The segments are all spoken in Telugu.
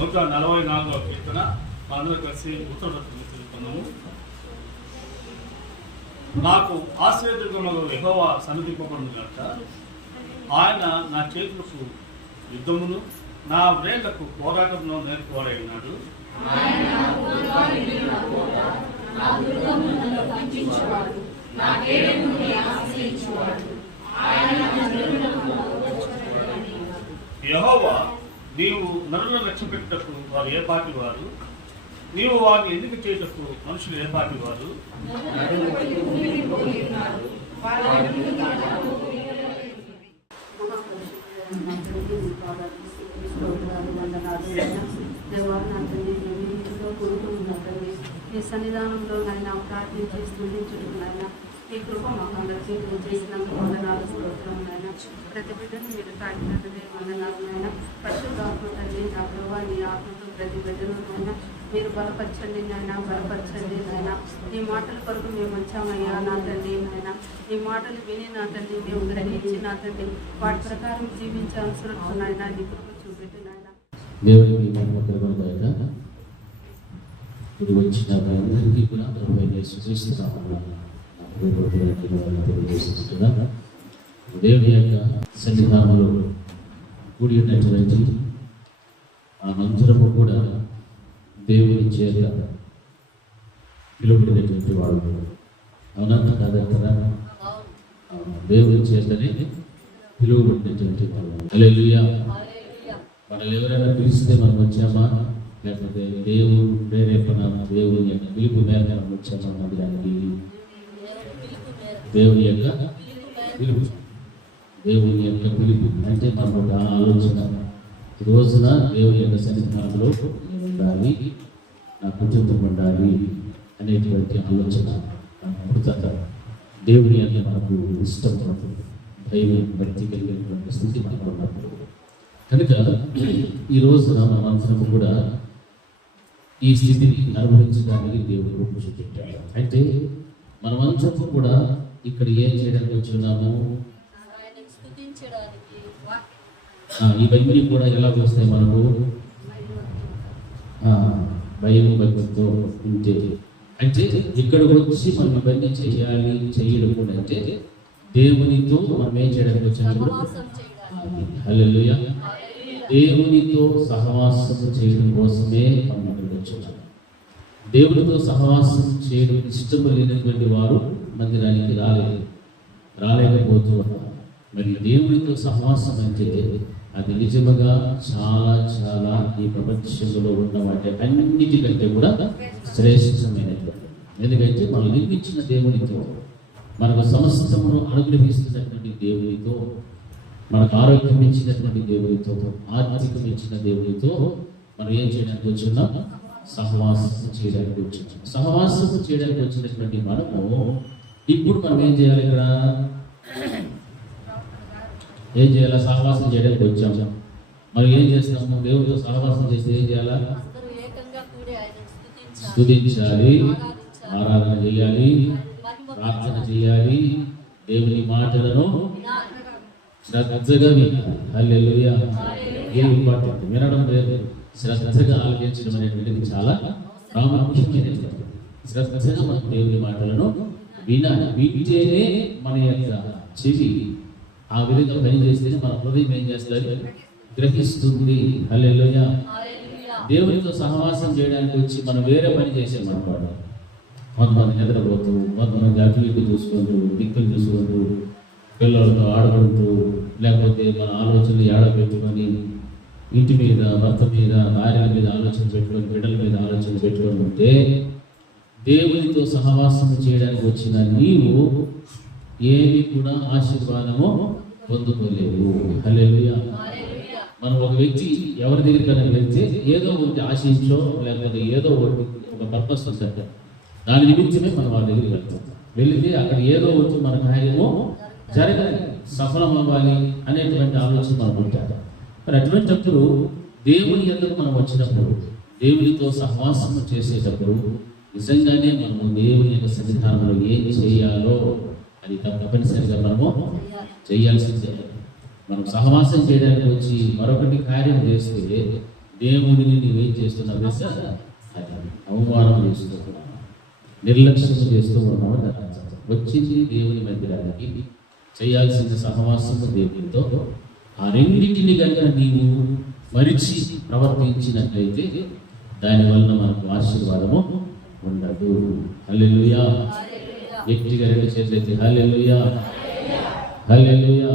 144వ కీర్తన అందరూ కలిసి ఉత్తరము. నాకు ఆశ్రయదుర్గములో యెహోవా సన్నిధింపబడును గనుక ఆయన నా చేతులకు యుద్ధమును నా వ్రేళ్లకు పోరాటంలో నేర్పువాడై ఉన్నాడు. యెహోవా, నీవు నరులను రక్షపెట్టుటకు వారు ఏ పాటి వారు? నీవు వారిని ఎన్నిక చేయుటకు మనుషులు ఏ పాటి వారు? ఈ సన్నిధానంలో నైనా ప్రార్థించి స్థుతించుకున్నాయినా ఈ కృప మాకు అందరికీ చేసినందుకు వందనాలు, స్తోత్రములైనా. ప్రతి బిడ్డను మీరు తాకినట్టుదే వందనాలైనా. పరిశుద్ధాత్మ తండ్రి, నా ప్రభావ నీ ఆత్మతో ప్రతి బిడ్డను మీరు బలపరచండి నాయన, బలపరచండి నాయన. ఈ మాటల కొరకు మేము వచ్చామయ్యా నా తండ్రి నాయన. ఈ మాటలు విని నా తండ్రి మేము గ్రహించి నా తండ్రి వాటి ప్రకారం జీవించాల్సిన నాయన నీ కృప చూపెట్టి నాయన. దేవుడికి మహిమ ఇది వచ్చిన అందరికీ కూడా తెలియజేస్తున్నాను. దేవుని యొక్క సన్నిధానంలో కూడి ఉన్నటువంటి ఆ మందిరము కూడా దేవుని చేత పిలువబడినటువంటి వాడు. అవునా కాదంటారా? దేవుని చేతనే పిలువబడినటువంటి వాడు. హల్లెలూయా. మనల్ని ఎవరైనా పిలిస్తే మనం వచ్చామా, లేకపోతే దేవుడు ప్రేరేపణ దేవుని యొక్క పిలుపు మేర మనం వచ్చామా? మందిరానికి దేవుని యొక్క పిలుపు, దేవుని యొక్క పిలుపు అంటే మనం ఒక ఆలోచన. ఈ రోజున దేవుని యొక్క సన్నిధానంలో ఉండాలి, నా కుటుంబం ఉండాలి అనేటువంటి ఆలోచన, కృతజ్ఞత, దేవుని యొక్క మనకు ఇష్టం, దైవం భక్తి కలిగినటువంటి స్థితి మనకు ఉన్నప్పుడు కనుక ఈ రోజున మనమందరం కూడా ఈ స్థితిని అనుభవించడానికి దేవుడు రూపు చూపెట్టాడు. అయితే మనమందరం కూడా ఇక్కడ ఏం చేయడానికి వచ్చున్నాము? ఇవన్నీ కూడా ఎలా వస్తాయి? మనకు భయము భక్తితో ఉంటే. అంటే ఇక్కడ వచ్చి మనం ఇవన్నీ చేయాలి, చేయడం కూడా అంటే దేవునితో మనం ఏం చేయడానికి వచ్చాము? హల్లెలూయా. దేవునితో సహవాసం చేయడం కోసమే మనం ఇక్కడికి వచ్చాము. దేవునితో సహవాసం చేయడం ఇష్టం లేనటువంటి వారు మందిరానికి రాలేకపోతున్నారు. మరి దేవునితో సహవాసం అంటే అది నిజముగా చాలా చాలా ఈ ప్రపంచంలో ఉన్న వాటి అన్నిటికంటే కూడా శ్రేష్టమైనది. ఎందుకంటే మనం నిర్మించిన దేవునితో, మనకు సమస్తమును అనుగ్రహిస్తున్నటువంటి దేవునితో, మనకు ఆరోగ్యం ఇచ్చినటువంటి దేవునితో, ఆర్థికం ఇచ్చిన దేవునితో మనం ఏం చేయడానికి వచ్చున్నాం? సహవాసం చేయడానికి వచ్చాం. సహవాసం చేయడానికి వచ్చినటువంటి మనము ఇప్పుడు మనం ఏం చేయాలి? ఇక్కడ ఏం చేయాలా? సహవాసం చేయడానికి వచ్చాము. మరి ఏం చేస్తాము? దేవుడితో సహవాసం చేస్తే ఏం చేయాలా? స్తుతించాలి, ఆరాధన చేయాలి, ప్రార్థన చేయాలి, దేవుని మాటలను శ్రద్ధగా వినాలి. హల్లెలూయా. ఏ ఇంపార్టెంట్ వినడం లేదు, శ్రద్ధగా ఆలోచించడం అనేటువంటిది చాలా ప్రాముఖ్యమైనది. శ్రద్ధగా మన దేవుని మాటలను వినాలి. వింటేనే మన యొక్క చెవి ఆ విధంగా పని చేస్తేనే మన హృదయం ఏం చేస్తుంది? గ్రహిస్తుంది. హల్లెలూయా. దేవునితో సహవాసం చేయడానికి వచ్చి మనం వేరే పని చేసామన్నమాట. కొంతమంది నిద్రపోతూ, కొంతమంది అటు ఇటు చూసుకుంటూ, దిక్కులు చూసుకుంటూ, పిల్లలతో ఆడుకుంటూ, లేకపోతే మన ఆలోచనలు ఏడబెట్టుకొని ఇంటి మీద, భర్త మీద, భార్యల మీద ఆలోచన పెట్టుకొని, బిడ్డల మీద ఆలోచన పెట్టుకొని ఉంటే దేవునితో సహవాసం చేయడానికి వచ్చిన నీవు ఏమి కూడా ఆశీర్వాదము పొందుకోలేవు. హల్లెలూయా. మనం ఒక వ్యక్తి ఎవరి దగ్గరికైనా వెళ్తే ఏదో ఒకటి ఆశించో, లేకపోతే ఏదో ఒకటి ఒక పర్పస్ వస్తుంది, దాని నిమిత్తమే మనం వాళ్ళ దగ్గరికి వెళ్తాం. వెళితే అక్కడ ఏదో ఒకటి మన కార్యము జరగాలి, సఫలం అవ్వాలి అనేటువంటి ఆలోచన మనకు ఉంటారు. మరి అటువంటిప్పుడు దేవుని ఎదురు మనం వచ్చినప్పుడు, దేవునితో సహవాసం చేసేటప్పుడు నిజంగానే మనము దేవుని యొక్క సన్నిధానంలో ఏం చేయాలో అది తప్పనిసరిగా మనము చేయాల్సిందే. మనం సహవాసం చేయడానికి వచ్చి మరొకటి కార్యం చేస్తే దేవుడిని నువ్వేం చేస్తున్నావు సార్? అది అవమానం చేస్తున్నావు, నిర్లక్ష్యం చేస్తూ ఉన్నావు. వచ్చింది దేవుని మందిరానికి, చేయాల్సిన సహవాసము దేవునితో. ఆ రెండింటిని కనుక నీవు మరిచి ప్రవర్తించినట్లయితే దానివల్ల మనకు ఆశీర్వాదము ఉండదు. హల్లెలూయా. గట్టిగా రెండు చేతులైతే హల్లెలూయా, హల్లెలూయా.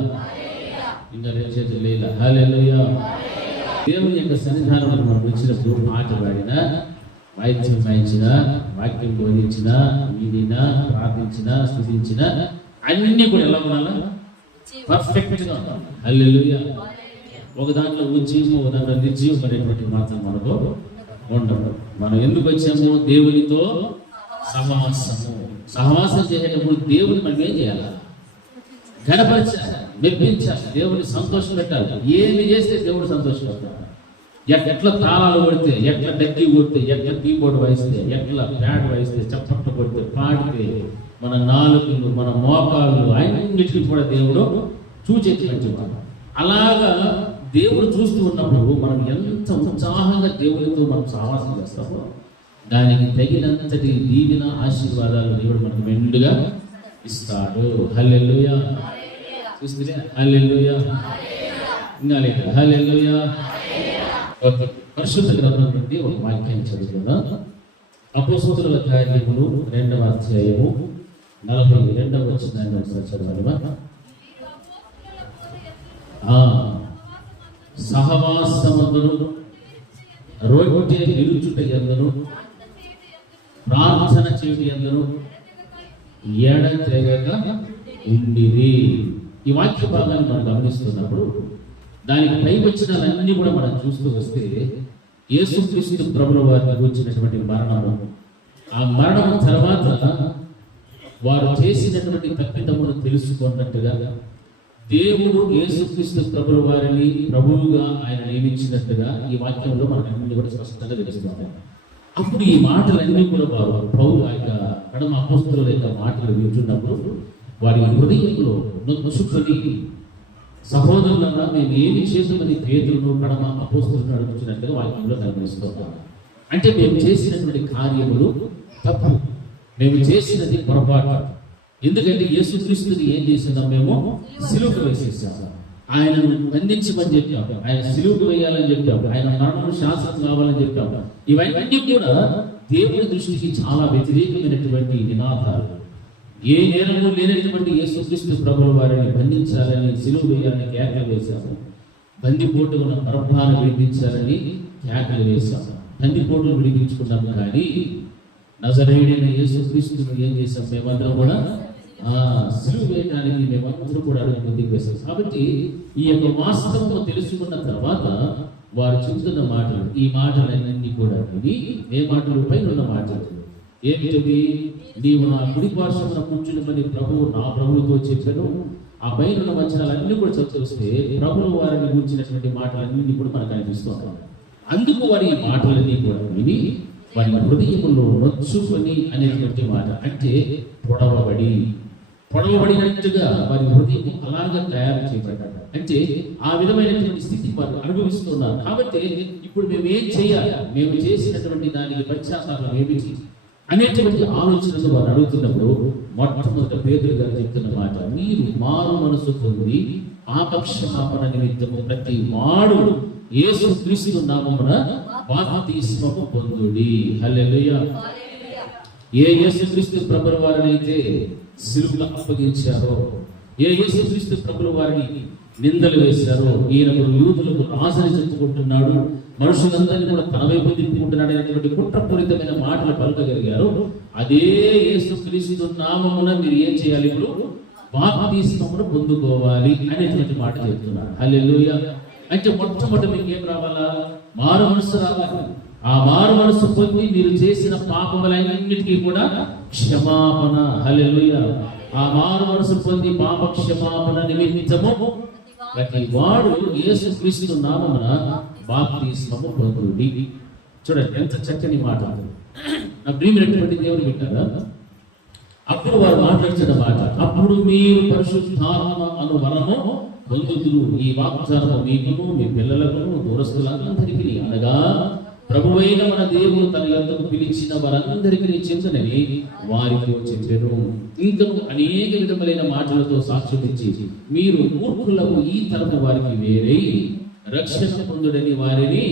ఇంకా రెండు చేతులు లేదా హల్లెలూయా. దేవుని యొక్క సన్నిధానంలో మనం వచ్చినప్పుడు పాట పాడినా, వాయిద్యం వాయించినా, వాక్యం బోధించినా, వినినా, ప్రార్థించినా, స్తుతించినా అన్నీ కూడా ఎలా ఉండాలా? పర్ఫెక్ట్గా ఉండాలి. హల్లెలూయా. ఒక దాంట్లో ఉజ్జీవం, ఒక దాంట్లో నిర్జీవం అనేటువంటి మాత్రం మనకు ఉండదు. మనం ఎందుకు వచ్చాము? దేవునితో సహవాసం చేసేటప్పుడు దేవుని మనం ఏం చేయాలి? గణపరచాలి, మెప్పించాలి, దేవుని సంతోషం పెట్టాలి. ఏమి చేస్తే దేవుడు సంతోషపడతాడు. ఎట్లా తాళాలు కొడితే, ఎట్లా డక్కి కొడితే, ఎట్లా కీబోర్డ్ వాయిస్తే, ఎట్లా ప్యాడ్ వాయిస్తే, చప్పట్లు కొడితే, పాడితే, మన నాలుగులు, మన మోకాళ్ళు అన్నిటికీ కూడా దేవుడు చూచేసి పెంచుతాడు. అలాగా దేవుడు చూస్తూ ఉన్నప్పుడు మనం ఎంత ఉత్సాహంగా దేవుడితో మనం సహవాసం చేస్తామో దానికి తగినంతటి దీవెన ఆశీర్వాదాలు దేవుడు మనకు మెండుగా ఇస్తాడు. హల్లెలూయా. చూస్తే హల్లెలూయా. ఇంకా లేదు హల్లెలూయా. పరిశుద్ధ గ్రంథం నుండి ఒక వాక్యాన్ని చదువుకుందాం. అపోస్తలుల కార్యములు 2వ అధ్యాయము 42వ వచనాన్ని ఒకసారి చదవాలి. సహవాసమందును రొట్టె విరుచుట యందును ప్రార్థన చేయుట యందును ఎడతెగక ఉండిరి. ఈ వాక్య భాగాన్ని మనం గమనిస్తున్నప్పుడు దానికి పై వచనాలన్నీ కూడా మనం చూస్తూ వస్తే యేసుక్రీస్తు ప్రభువు వారిని గురించినటువంటి మరణము, ఆ మరణం తర్వాత వారు చేసినటువంటి తప్పిదమును తెలుసుకున్నట్టుగా దేవుడు యేసుక్రీస్తు ప్రభువు వారిని ప్రభువుగా ఆయన నియమించినట్టుగా ఈ వాక్యంలో మనకు కూడా స్పష్టంగా తెలుస్తుంది. అప్పుడు ఈ మాటలన్నీ కూడా పౌలు యొక్క కడమ అపోస్తలుల యొక్క మాటలు వింటున్నప్పుడు వారి హృదయంలో నొచ్చుకొని, సహోదరులన్నా మేము ఏమి చేసామని పేతురును కడమ అపోస్తలులను అడుగుతున్నట్టుగా వాక్యంలో గమనిస్తున్నాం. అంటే మేము చేసినటువంటి కార్యములు తప్పు, మేము చేసినది పొరపాటు. ఎందుకంటే యేసుక్రీస్తుని ఏం చేసినాం? మేము సిలువకు వేసేసాము. ఆయనను బంధించమని చెప్పాము, ఆయన సిలువకు వేయాలని చెప్పాము, ఆయన మరణం శాసనం కావాలని చెప్పాము. ఇవన్నీ కూడా దేవుని దృష్టికి చాలా వ్యతిరేకమైనటువంటి నినాదాలు. ఏ నేరము లేనటువంటి యేసుక్రీస్తు ప్రభువు వారిని బంధించాలని, సిలువ వేయాలని కేకలు వేశాము. బందిపోటు ఉన్న పరభాన్ని విడిపించాలని కేకలు వేశాము. బందిపోటును విడిపించుకున్నాము. కానీ నజరేయుడైన యేసుక్రీస్తును ఏం చేశాం? మేమందరం కూడా సిలువ వేయడానికి మేమందరూ కూడా అడుగు ముందుకు వేశాం. కాబట్టి ఈ యొక్క వాస్తవం తెలుసుకున్న తర్వాత వారు చెబుతున్న మాటలు, ఈ మాటలన్నీ కూడా విని, ఏ మాటలు? పైన ఉన్న మాటలు ఏమిటి? నీవు నా కుడి పార్శ్వమున కూర్చుని ప్రభువు నా ప్రభువుతో చెప్పాను. ఆ పైన ఉన్న వచనాలన్నీ కూడా చదివిస్తే ప్రభువు వారిని గురించినటువంటి మాటలన్నీ కూడా మనకు అనిపిస్తున్నాయి. అందుకు వారి ఈ మాటలన్నీ కూడా విని వారి హృదయములో నొచ్చుకొని అనేటువంటి మాట, అంటే పొడవబడినట్టుగా వారి హృదయం అలాగా తయారు చేయబడ్డాడు. అంటే ఆ విధమైనటువంటి స్థితి వారు అనుభవిస్తున్నారు. కాబట్టి ఇప్పుడు మేము ఏం చేయాలి? మేము చేసినటువంటి దానికి పశ్చాత్తాపం ఏమిటి అనేటువంటి ఆలోచనలు వారు అడుగుతున్నప్పుడు మొట్టమొదట పేతురు గారు చెప్తున్న మాట, మీరు మారు మనసు పొంది పాపక్షమాపణ నిమిత్తము ప్రతి వాడు యేసుక్రీస్తు నామమున బాప్తిస్మము పొందుడి. హల్లెలూయా. ఏ యేసుక్రీస్తు ప్రభువు వారిని అయితే సిలువకు అప్పగించారో, ఏ యేసుక్రీస్తు ప్రభువు వారిని నిందలు వేశారో, ఈయన యూదులకు రాజని చెప్పుకుంటున్నాడు, మనుషులందరినీ కూడా తన వైపు తిప్పుకుంటున్నాడు అనేటువంటి కుట్రపూరితమైన మాటలు పలకగలిగారు, అదే యేసుక్రీస్తు నామమున మీరు ఏం చేయాలి? ఇప్పుడు బాప్తిస్మమును పొందుకోవాలి అనేటువంటి మాట చెప్తున్నారు. హల్లెలూయా. అంటే మొట్టమొదటి మీకు ఏం రావాలా? మారు మనసు రావాలి. ఆ మారు మనసు పొంది మీరు చేసిన పాపములన్నిటికీ కూడా క్షమాపణ. హల్లెలూయా. ఆ మారు మనసు పొంది పాప క్షమాపణ నిమిత్తము ప్రతి వాడు యేసుక్రీస్తు నామమున బాప్తిస్మము పొందుడి. చూడండి ఎంత చక్కని మాట. నా ప్రియమైనటువంటి దేవుని వింటారా? అప్పుడు వారు మాట్లాడుతున్న మాట, అప్పుడు మీరు పరిశుద్ధాత్మ అను వరము పొందుతురు. ఈ వాగ్దానము మీకును మీ పిల్లలకును దూరస్తులందరికీ అనగా ప్రభువైన మన దేవుడు తన యొద్దకు పిలిచిన వారందరికీ చెందునని వారితో చెప్పారు. ఇంకా అనేక విధములైన మాటలతో సాక్ష్యమిచ్చి మీరు మూర్ఖులకు ఈ తరపు వారికి వేరే రక్షణ పొందుడని వారిని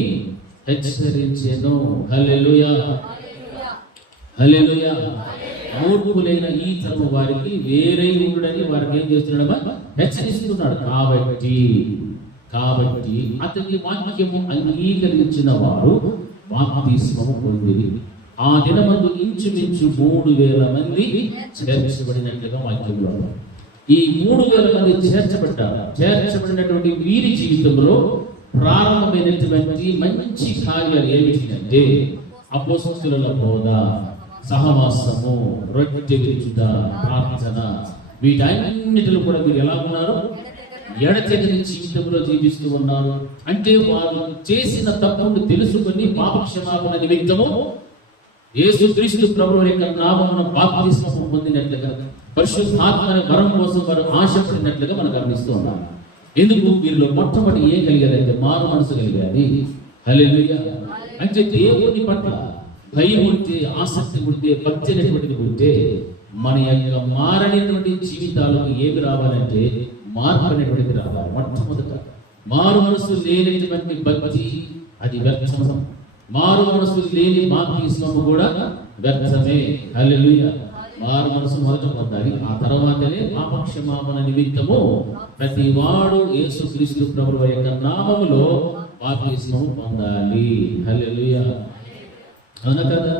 హెచ్చరించెను. హల్లెలూయా, హల్లెలూయా. మూర్ఖులైన ఈ తరపు వారికి వేరే ఉండుడని వారికి ఏం చేస్తున్నాడు? హెచ్చరిస్తున్నాడు. కాబట్టి అతని వాక్యము అంగీకరించిన వారు బాప్తిస్మము పొందిరి. ఆ దినమందు ఇంచుమించు 3,000 మంది చేర్చబడినట్లుగా వాక్యంలో ఈ 3,000 మంది చేర్చబడినటువంటి వీరి జీవితంలో ప్రారంభమైనటువంటి మంచి కార్యాలు ఏమిటంటే అపోస్తలుల బోధ, సహవాసము, రొట్టె విరుచుట, ప్రార్థన. వీటన్నిటిలో కూడా మీరు ఎలా ఉన్నారు? ఎడతెగని జీవితంలో జీవిస్తూ ఉన్నారు. అంటే వారు చేసిన తప్పును తెలుసుకొని పాపక్షమాపణ నిమిత్తము యేసుక్రీస్తు ప్రభువు యొక్క నామమున బాప్తిస్మము పొందినట్లుగా పరిశుద్ధాత్మ వరం కోసం వారు ఆశపడినట్లుగా మనం గమనిస్తూ ఉన్నాం. ఎందుకు? వీరిలో మొట్టమొదటి ఏం కలిగారంటే మారు మనసు కలిగాలి. హల్లెలూయా. అంటే దేవుని పట్ల భయం ఉంటే, ఆసక్తి ఉంటే, భక్తి అనేటువంటిది ఉంటే మన యొక్క మారనేటువంటి జీవితాలకు ఏమి రావాలంటే మార్పు అనేటువంటిది రావాలి. మొట్టమొదట మారు మనసు లేనటువంటి భక్తి అది వ్యర్థం. మారు మనసు లేని బాప్తిస్మము కూడా వ్యర్థమే. హల్లెలూయా. మారు మనసు మొదట పొందాలి. ఆ తర్వాతనే పాపక్షమాపణ నిమిత్తము ప్రతి వాడు యేసుక్రీస్తు ప్రభువు యొక్క నామములో బాప్తిస్మము పొందాలి. హల్లెలూయా. అవునా కదా?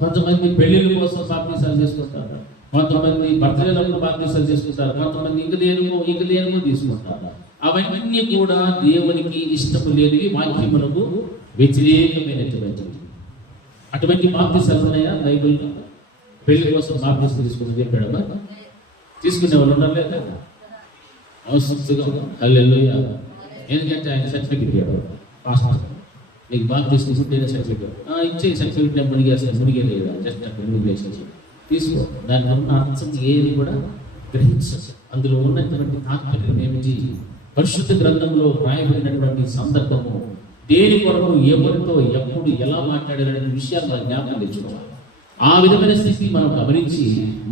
కొంతమంది పెళ్లిళ్ళ కోసం బాప్తిసాలు చేసుకుంటారు, కొంతమంది బర్త్డేలకు బాప్తిసాలు చేసుకుంటారు, కొంతమంది ఇంక దేనికో తీసుకుంటారు. అవన్నీ కూడా దేవునికి ఇష్టము లేనివి, వాక్యములకు వ్యతిరేకమైనటువంటి అటువంటి బాప్తిసాలు ఉన్నాయా బైబిల్లో? పెళ్లి కోసం బాప్తిసం తీసుకుని చెప్పాడమ్మా, తీసుకునే వాళ్ళు ఉన్నారు లేదా? అవసరంగా హల్లెలూయా. ఎందుకంటే ఆయన సర్టిఫికెట్ ఇవ్వడు. పాస్టర్ నీకు బాప్తిసం తీసుకుంటే సర్టిఫికెట్ ఇచ్చే సర్టిఫికెట్ మునిగేలేదా? జస్ట్ అక్కడ మునిగేసేసి తీసుకో. దాని ఉన్న అర్థం ఏది కూడా గ్రహించదు. అందులో ఉన్నటువంటి తాత్పర్యం ఏమిటి? పరిశుద్ధ గ్రంథంలో రాయబడినటువంటి సందర్భము, దేని కొరకు, ఎవరితో, ఎప్పుడు, ఎలా మాట్లాడాలనే విషయాలు మనం జ్ఞాపకం తెచ్చుకోవాలి. ఆ విధమైన స్థితి మనం గమనించి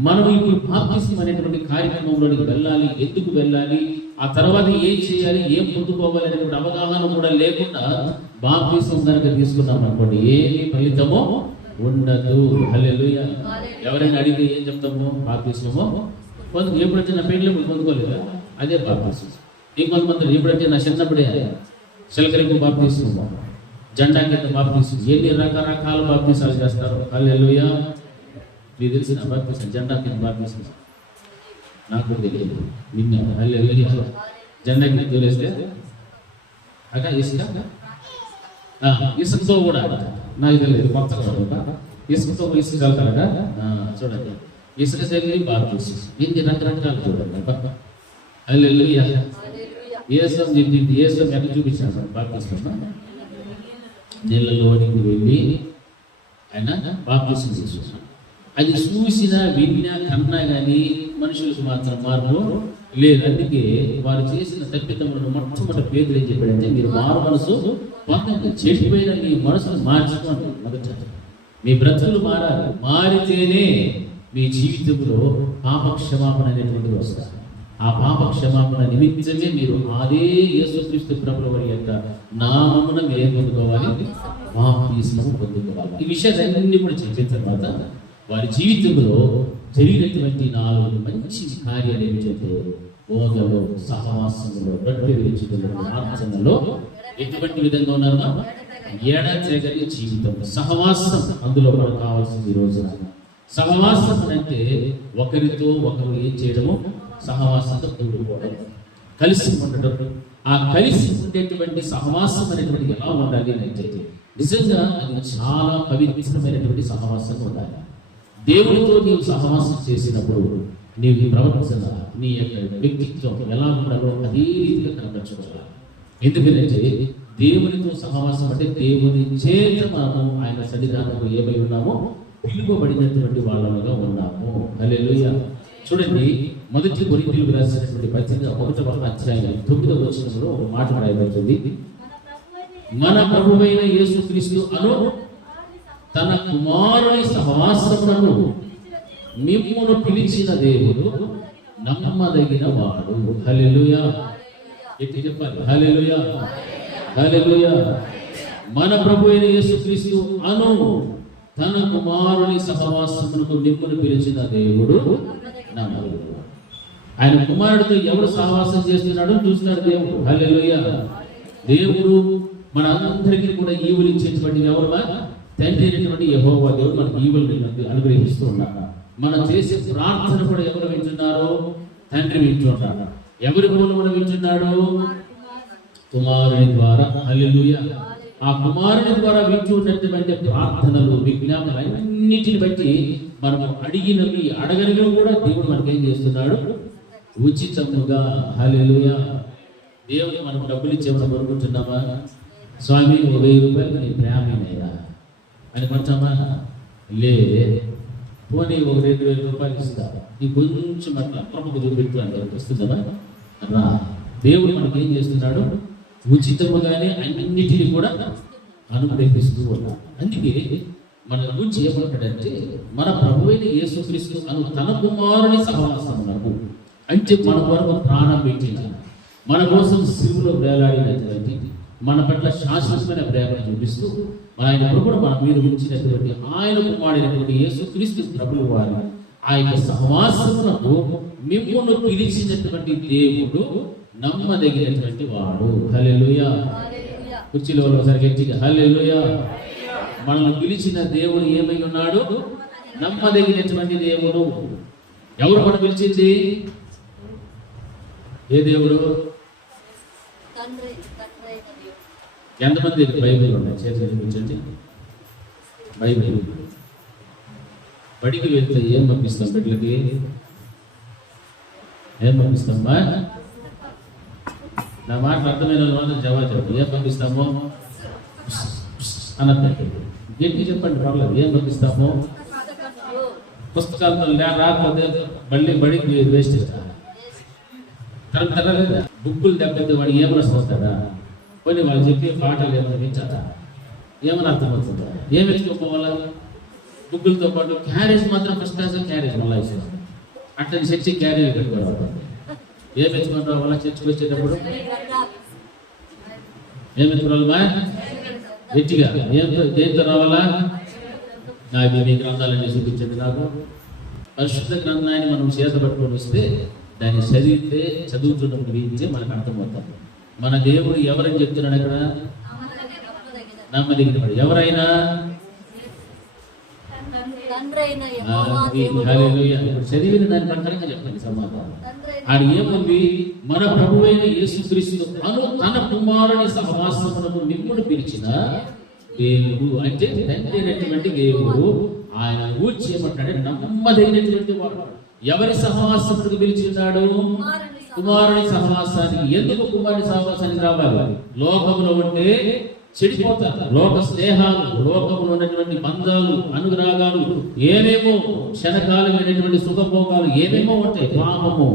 మనం ఇప్పుడు బాప్తిసం అనేటువంటి కార్యక్రమంలోకి వెళ్ళాలి. ఎందుకు వెళ్ళాలి, ఆ తర్వాత ఏం చేయాలి, ఏం పొందుకోవాలి అనేటువంటి అవగాహన కూడా లేకుండా బాప్తిసం కనుక తీసుకున్నాం అనుకోండి, ఏమి ఫలితమో ఉండదు. హల్లెలూయా. ఎవరైనా అడిగితే ఏం చెప్తాము? బాప్తిసమో ఎప్పుడైతే నా పెళ్ళి పొందుకోలేదా, అదే బాప్తిసం. ఇంకొంతమంది ఎప్పుడైతే నా చిన్నప్పుడే చిలకలకు బాప్తిసం, జెండా కింద బాప్తిసం, ఎన్ని రకరకాల బాప్తిసాలు చేస్తారు. హల్లెలూయా. మీకు తెలిసిన బాప్తిసం జెండా కింద బాప్తిసం నాకు తెలియదు. నిన్న హల్లెలూయా జెండా కింద తెలిస్తే అక్కడ ఇసుకతో కూడా నాకు తెలియదు. కొత్తగా ఇసుకతో వెళ్తారట. చూడండి, ఇసుక చల్లి బాప్తిసం, ఎన్ని రకరకాలు చూడండి. హల్లెలూయా. యేసు చెప్పింది, యేసు ఎక్కడ చూపించాడు బాప్తిసం? నీళ్ళలోనికి వెళ్ళి ఆయన బాప్తిసం తీసుకున్నాడు. అది చూసినా, విన్నా, కన్నా కానీ మనుషులకు మాత్రం మార్పు లేదు. అందుకే వారు చేసిన తప్పిదములను మొట్టమొదటి పేదలు ఏం చెప్పాడంటే, మీరు మారు మనసు పొందండి, చెడిపోయిన మీ మనసును మార్చుకోండి. మొదట మీ బ్రతుకులు మారాలి. మారితేనే మీ జీవితంలో పాపక్షమాపణ అనేటువంటిది వస్తుంది. ఆ పాపక్షమాపణ నిమిత్తమే మీరు అదే యేసుక్రీస్తు ప్రభువు వారి యొక్క నామమున మీరు ఏం పొందుకోవాలి? బాప్తిస్మము పొందుకోవాలి. ఈ విషయాలన్నీ కూడా చెప్పిన తర్వాత వారి జీవితంలో జరిగినటువంటి 4 మంచి కార్యాలు ఏమిటంటే, బోధలో, సహవాసంలో, రొట్టె విరుచుటలో, ప్రార్థనలో ఎటువంటి విధంగా ఉన్నారు? ఎడతెగని జీవితం. సహవాసం అందులో మనకు కావాల్సింది. ఈ రోజున సహవాసం అంటే ఒకరితో ఒకరు ఏం చేయడము? సహవాసంతో కూడుకోవడం, కలిసి ఉండడం. ఆ కలిసి ఉండేటువంటి సహవాసం అనేటువంటి ఎలా ఉండాలి అంటే, నిజంగా అది చాలా పవిత్రమైనటువంటి సహవాసం ఉండాలి. దేవుడితో నీవు సహవాసం చేసినప్పుడు నీవు ప్రవర్తన, నీ యొక్క వ్యక్తిత్వం ఎలా ఉండాలో అదే రీతిగా కనపరచుకోవాలి. ఎందుకంటే దేవునితో సహవాసం అంటే దేవుని చేత మనము ఆయన సన్నిధానంలో ఏమై ఉన్నామో పిలువబడినటువంటి వాళ్ళగా ఉన్నాము. హల్లెలూయా. చూడండి, మొదటి కొరింథీయులకు రాసినటువంటి పత్రిక 1వ అధ్యాయం 9వ వచనంలో ఒక మాట రాయబడుతుంది. మన ప్రభువైన యేసుక్రీస్తు అను తన కుమారుని సహవాసమునకు మిమ్మును పిలిచిన దేవుడు నమ్మదగిన వాడు. హల్లెలూయా. ఎత్తి చెప్పాలి, హల్లెలూయా, హల్లెలూయా. మన ప్రభువైన యేసుక్రీస్తు అను తన కుమారుని సహవాసమునకు మిమ్మును పిలిచిన దేవుడు నమ్మదగిన. ఆయన కుమారుడితో ఎవరు సహవాసం చేస్తున్నాడో చూస్తున్నాడు దేవుడు. హల్లెలూయా. దేవుడు మన అందరికీ కూడా ఈవులు ఇచ్చేటువంటి ఎవరు? తండ్రి అయినటువంటి యెహోవా దేవుడు మనకు ఈవులు అనుగ్రహిస్తూ ఉన్నాడు. మనం చేసే ప్రార్థన కూడా ఎవరు వింటున్నారో? తండ్రి వింటున్నాడు. ఎవరి మూలమున వింటున్నాడు? కుమారుని ద్వారా. హల్లెలూయా. ఆ కుమారుని ద్వారా వింటున్నటువంటి ప్రార్థనలు, విజ్ఞాపనలు అన్నిటిని బట్టి మనం అడిగినవి అడగనివి కూడా దేవుడు మనకేం చేస్తున్నాడు? ఉచితముగా. హల్లెలూయా. దేవుడు మనం డబ్బులు ఇచ్చేమని కోరుకుంటున్నామా? స్వామి 1000 రూపాయలు నీ ప్రేమేనయ్యా అని కొంటామా? లే, పోనీ 2000 రూపాయలు ఇస్తా, నీకు కొంచెం అట్లా అప్రమకు చూపెట్టు అంటే వస్తుందా? రా. దేవుడు మనకి ఏం చేస్తున్నాడు? ఉచితముగానే అన్నిటిని కూడా అనుగ్రహిస్తూ ఉన్నాడు. అందుకే మన గురించి ఏమంటాడంటే, మన ప్రభువైన యేసుక్రీస్తు అను తన కుమారుని సహవాసమునకు, అంటే మన కొరకు ప్రాణం పెట్టిన, మన కోసం శిలువలో వేలాడినటువంటి, మన పట్ల శాశ్వతమైన ప్రేమను చూపిస్తూ ఆయన ప్రభుడు మన మీద ఉంచినటువంటి ఆయన కుమారుడైనటువంటి యేసుక్రీస్తు ప్రభువు వారు ఆయన సహవాసమునకు మిమ్మును పిలిచినటువంటి దేవుడు నమ్మదగినటువంటి వాడు. హల్లెలూయా. కుర్చీలో ఒకసారి గట్టిగా హల్లెలూయా. మనల్ని పిలిచిన దేవుడు ఏమై ఉన్నాడు? నమ్మదగినటువంటి దేవుడు. ఎవరు మనం పిలిచింది? ఏ దేవుడు? ఎంతమంది బైబిల్ ఉన్నాయి? చేతి చూపించండి. బైబిల్. బడికి వెళ్తే ఏం పంపిస్తాం? బిడ్డలకి ఏం పంపిస్తామా? నా మాట అర్థమైన వాళ్ళు జవాబు చెప్పు. ఏం పంపిస్తామో అన్నట్టు గట్టి చెప్పండి, పర్లేదు. ఏం పంపిస్తామో? పుస్తకాలతో రాకపోతే మళ్ళీ బడికి వేస్ట్ చేస్తారు. లేదా బుక్కులు దెబ్బతే వాడు ఏమైనా వస్తాడా? కొన్ని వాళ్ళు చెప్పే పాటలు ఏమైనా వింటారా? ఏమైనా అర్థమవుతుందా? ఏమి ఎత్తుకోపోవాలా? బుక్కులతో పాటు క్యారేజ్ మాత్రం ఫస్ట్ క్లాస్ క్యారేజ్ మళ్ళీ ఇస్తారు. అట్లా చర్చి క్యారేజ్ పెట్టుకోవాలి. ఏం ఎత్తుకొని రావాలా? చర్చికి వచ్చేటప్పుడు ఏం ఎత్తుకోవాలమ్మా? గట్టిగా దేంతో రావాలా? నాకు మీ గ్రంథాలన్నీ చూపించండి. నాకు పరిశుద్ధ గ్రంథాన్ని మనం చేత పట్టుకొని వస్తే దాన్ని చదివితే, చదువుతున్నప్పుడు వింటే మనకు అర్థమవుతాం. మన దేవుడు ఎవరని చెప్తున్నాడు అక్కడ? నమ్మదగినవాడు. ఎవరైనా ఇప్పుడు చదివిన దాని ప్రకారంగా చెప్పండి సమాధానం. ఆడు ఏముంది? మన ప్రభువైన యేసుక్రీస్తు అను తన కుమారుని సహవాసమునకు మిమ్మును పిలిచిన దేవుడు, అంటే తండ్రి అయినటువంటి దేవుడు. ఆయన ఊర్చి ఏమంటాడు? నమ్మదగినటువంటి వాడు. ఎవరి సహవాసమునకు పిలిచినాడు? కుమారుని సహవాసానికి. ఎందుకు కుమారుని సహవాసానికి రావాలి? లోకంలో ఉంటే చెడిపోతారు. లోక స్నేహాలు, లోకంలో ఉన్నటువంటి బంధాలు, అనురాగాలు, ఏమేమో క్షణకాలమైనటువంటి సుఖభోగాలు ఏమేమో ఉంటాయి. పాపము,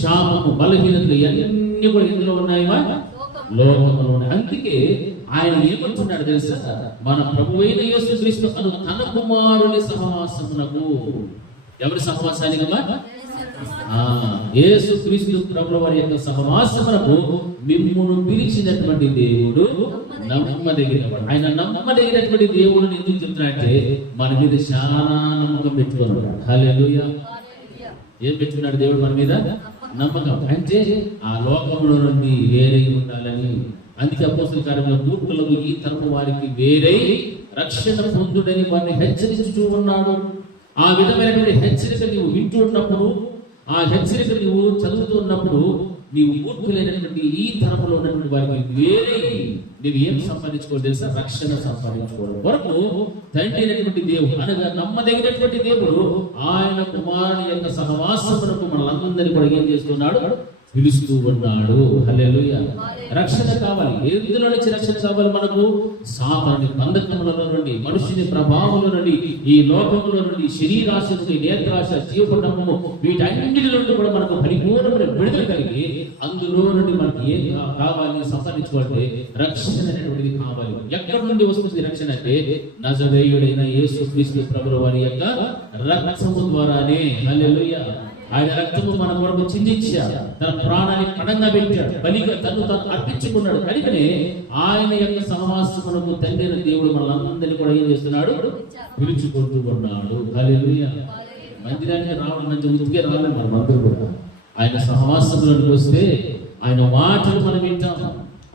శాపము, బలహీనతలు ఇవన్నీ కూడా ఎందులో ఉన్నాయా? లోకంలో ఉన్నాయి. అందుకే ఆయన ఏమంటున్నాడు తెలుసా? మన ప్రభువైన యేసుక్రీస్తు అను తన కుమారుని సహవాసమునకు. ఎవరి సహవాసానికి? యేసుక్రీస్తు ప్రభువు వారి యొక్క సహవాసమునకు మిమ్మును పిలిచినటువంటి దేవుడు నమ్మదగినవాడు. ఆయన నమ్మదగినటువంటి దేవుడిని ఎందుకు చెప్తున్నాడంటే మన మీద చాలా నమ్మకం పెట్టుకున్నాడు. హల్లెలూయా. ఏం పెట్టుకున్నాడు దేవుడు మన మీద? నమ్మకం. అంటే ఆ లోకంలో నుండి వేరై ఉండాలని. అందుకే అపోస్తలుల కార్యములో మూర్ఖులకు ఈ తరపు వారికి వేరై రక్షణ పొందుడని వారిని హెచ్చరించుతూ ఉన్నాడు. ఆ విధమైనటువంటి హెచ్చరిక నీవు వింటూ ఉన్నప్పుడు, ఆ హెచ్చరిక నువ్వు చదువుతున్నప్పుడు, నీవు మూర్ఖులైనటువంటి ఈ తరపులో ఉన్నటువంటి వారికి వేరే నీవు ఏం సంపాదించుకోవాలి తెలుసా? రక్షణ సంపాదించుకోవడం వరకు తండ్రి అయినటువంటి దేవుడు అనగా నమ్మదగినటువంటి దేవుడు ఆయన కుమారుని యొక్క సహవాసమునకు మనలందరినీ కూడా ఏం చేస్తున్నాడు? పిలుస్తూ ఉన్నాడు. హల్లెలూయా. రక్షణ కావాలి. ఎందులో నుంచి రక్షణ కావాలి మనకు? సాతాను బంధకముల నుండి, మనుషుని ప్రభావముల నుండి, ఈ లోకముల నుండి, శరీరాశ నుండి, నేత్రాశ, జీవకుటుంబము, వీటన్నిటి నుండి కూడా మనకు పరిపూర్ణమైన విడుదల కలిగి అందులో నుండి మనకి ఏం కావాలి సంపాదించుకోవాలంటే రక్షణ అనేటువంటిది కావాలి. ఎక్కడి నుండి వస్తుంది రక్షణ అంటే నజరేయుడైన యేసుక్రీస్తు ప్రభువు వారి యొక్క రక్తము ద్వారానే. హల్లెలూయా. ఆయన రక్తము మన కొరకు చిందించాడు, తన ప్రాణాన్ని పణంగా పెట్టాడు, బలిగా తను అర్పించుకున్నాడు. కనుకనే ఆయన యొక్క సహవాసమునకు తండ్రి అయిన దేవుడు మనలందరినీ కూడా ఏం చేస్తున్నాడు? పిలుచుకుంటూ ఉన్నాడు. హల్లెలూయా. మందిరానికి రావడం ఉతికే రాలేదు మనం అందరూ కూడా. ఆయన సహవాసంలోకి వస్తే ఆయన మాటలు మనం వింటాం.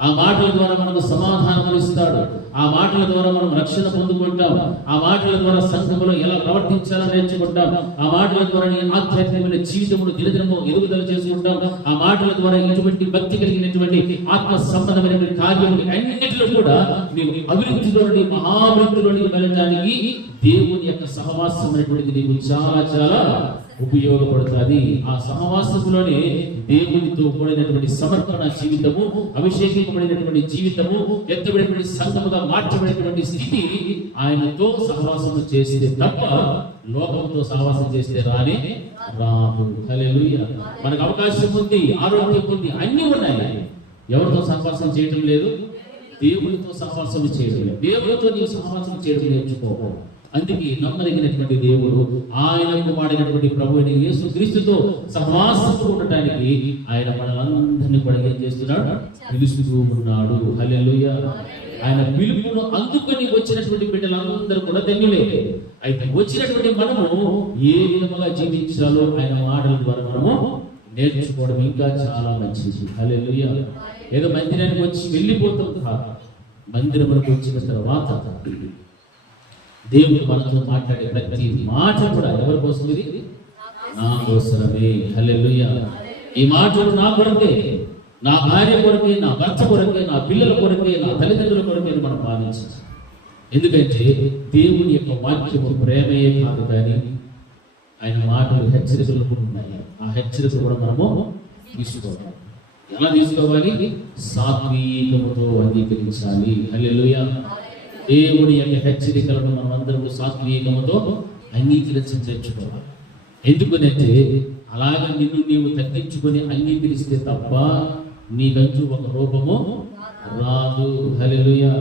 ఆ మాటల ద్వారా మనకు సమాధానం ఇస్తాడు. ఆ మాటల ద్వారా మనం రక్షణ పొందుకుంటాం. ఆ మాటల ద్వారా సంఘంలో ఎలా ప్రవర్తించాలో నేర్చుకుంటాం. ఆ మాటల ద్వారా ఆధ్యాత్మికమైన జీవితమును దినదినము ఎదుగుదల చేసుకుంటాం. ఆ మాటల ద్వారా ఇటువంటి భక్తి కలిగినటువంటి ఆత్మ సంబంధమైన కార్యములు అన్నింటిలో కూడా నీవు అభివృద్ధిలోని మహాభివృద్ధిలోనికి వెళ్ళడానికి దేవుని యొక్క సహవాసం అనేటువంటిది నీకు చాలా చాలా ఉపయోగపడుతుంది. ఆ సహవాసములోనే దేవునితో కూడినటువంటి సమర్పణ జీవితము, అభిషేకింపబడినటువంటి జీవితము, ఎత్తబడినటువంటి సంఘముగా మార్చబడినటువంటి స్థితి ఆయనతో సహవాసము చేస్తే తప్ప లోకంతో సహవాసం చేస్తే రానే రాదు. హల్లెలూయా. మనకు అవకాశం ఉంది, ఆరోగ్యం ఉంది, అన్ని ఉన్నాయి. ఎవరితో సహవాసం చేయడం లేదు? దేవునితో సహవాసం చేయడం లేదు. దేవునితో నీవు సహవాసం చేయడం నేర్చుకో. అందుకే నమ్మదగినటువంటి దేవుడు ఆయనకు వాడినటువంటి ప్రభు అయిన యేసుక్రీస్తుతో సహవాసంతో ఉండటానికి ఆయన మనలందరినీ కూడా ఏం చేస్తున్నాడు? పిలుస్తూ ఉన్నాడు. హల్లెలూయా. ఆయన పిలుపును అందుకొని వచ్చినటువంటి బిడ్డలందరూ కూడా ధన్యులే. అయితే వచ్చినటువంటి మనము ఏ విధముగా జీవించాలో ఆయన మాటల ద్వారా మనము నేర్చుకోవడం ఇంకా చాలా మంచిది. హల్లెలూయా. ఏదో మందిరానికి వచ్చి వెళ్ళిపోతాం కాదు. మందిరములకు వచ్చిన తర్వాత దేవుడు మనతో మాట్లాడే ప్రతి మాట కూడా ఎవరి కోసం? ఇది నా కోసమే. హల్లెలూయా. ఈ మాటలు నా కొరకే, నా భార్య కొరకే, నా భర్త కొరకే, నా పిల్లల కొరకే, నా తల్లిదండ్రుల కొరకే మనం పాలించాలి. ఎందుకంటే దేవుని యొక్క వాక్యము ప్రేమయే కాదు, కానీ ఆయన మాటలు హెచ్చరికలు కూడా ఉన్నాయి. ఆ హెచ్చరికలు కూడా మనము తీసుకోవాలి. ఎలా తీసుకోవాలి? సాత్వికముతో అంగీకరించాలి. హల్లెలూయా. దేవుని యొక్క హెచ్చరికలను మనం అందరూ సాత్వికముతో అంగీకరించి తెచ్చుకోవాలి. ఎందుకనంటే అలాగ నిన్ను నీవు తగ్గించుకొని అంగీకరిస్తే తప్ప నీకంటూ ఒక రూపము రాదు. హల్లెలూయా.